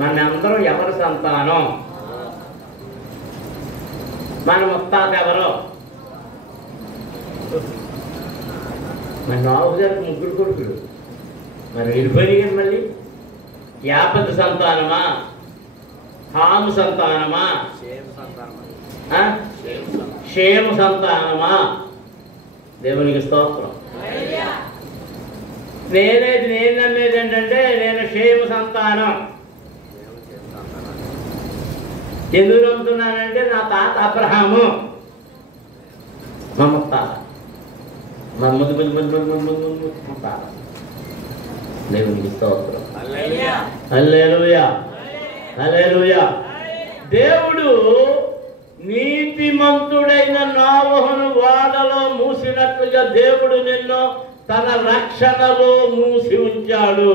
మనందరం ఎవరి సంతానం? మన ముత్తాత ఎవరు? మన నాలుగు గారికి ముగ్గురు కొడుకులు, మరి వెళ్ళిపోయి కానీ మళ్ళీ యాపతి సంతానమా, హాము సంతానమా, షేము సంతానమా? దేవునికి స్తోత్రం. నేను నమ్మేది ఏంటంటే నేను షేము సంతానం. ఎందుకు నమ్ముతున్నానంటే నా తాత అబ్రహాము, మా ముత్తాత, మా ముత్తాత. దేవునికి స్తోత్రం. హల్లెలూయా, హల్లెలూయా. దేవుడు నీతిమంతుడైన నోవహును ఓడలో మూసినట్లుగా దేవుడు నిన్ను తన రక్షణలో మూసి ఉంచాడు.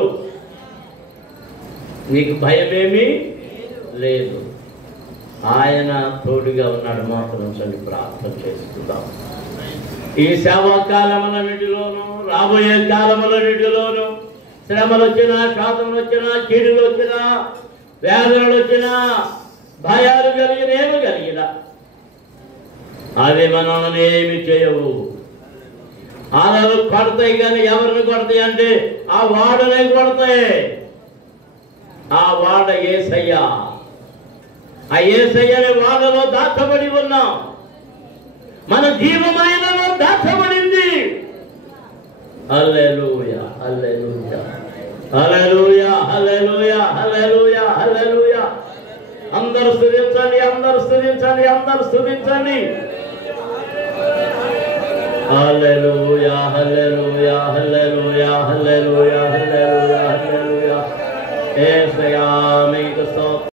నీకు భయమేమీ లేదు. ఆయన తోడుగా ఉన్నాడు. మాత్రం ప్రార్థన చేసుకుందాం. ఈ సేవాకాలములన్నిటిలోనూ, రాబోయే కాలములన్నిటిలోనూ శ్రమలు వచ్చినా, శాతములు వచ్చినా, కీడులు వచ్చినా, వేదనలు వచ్చినా, భయాలు కలిగిన ఏమి కలిగిన అవి మనల్ని ఏమి చేయవు. అలలు కొడతాయి కానీ ఎవరిని కొడతాయి అంటే ఆ వాడనే కొడతాయి. ఆ వాడ యేసయ్య. ఆ యేసయ్యనే వాడలో దాచబడి ఉన్నాం. మన జీవమైనలో దాచబడింది. హల్లెలూయా, హల్లెలూయా, హల్లెలూయా, హల్లెలూయా, హల్లెలూయా, హల్లెలూయా. అందరూ స్తుతించండి, అందరూ స్తుతించండి, అందరూ స్తుతించండి. హల్లెలూయా, హల్లెలూయా, హల్లెలూయా, హల్లెలూయా, హల్లెలూయా, హల్లెలూయా. యేసయ్యా మీకు స్తోత్రం.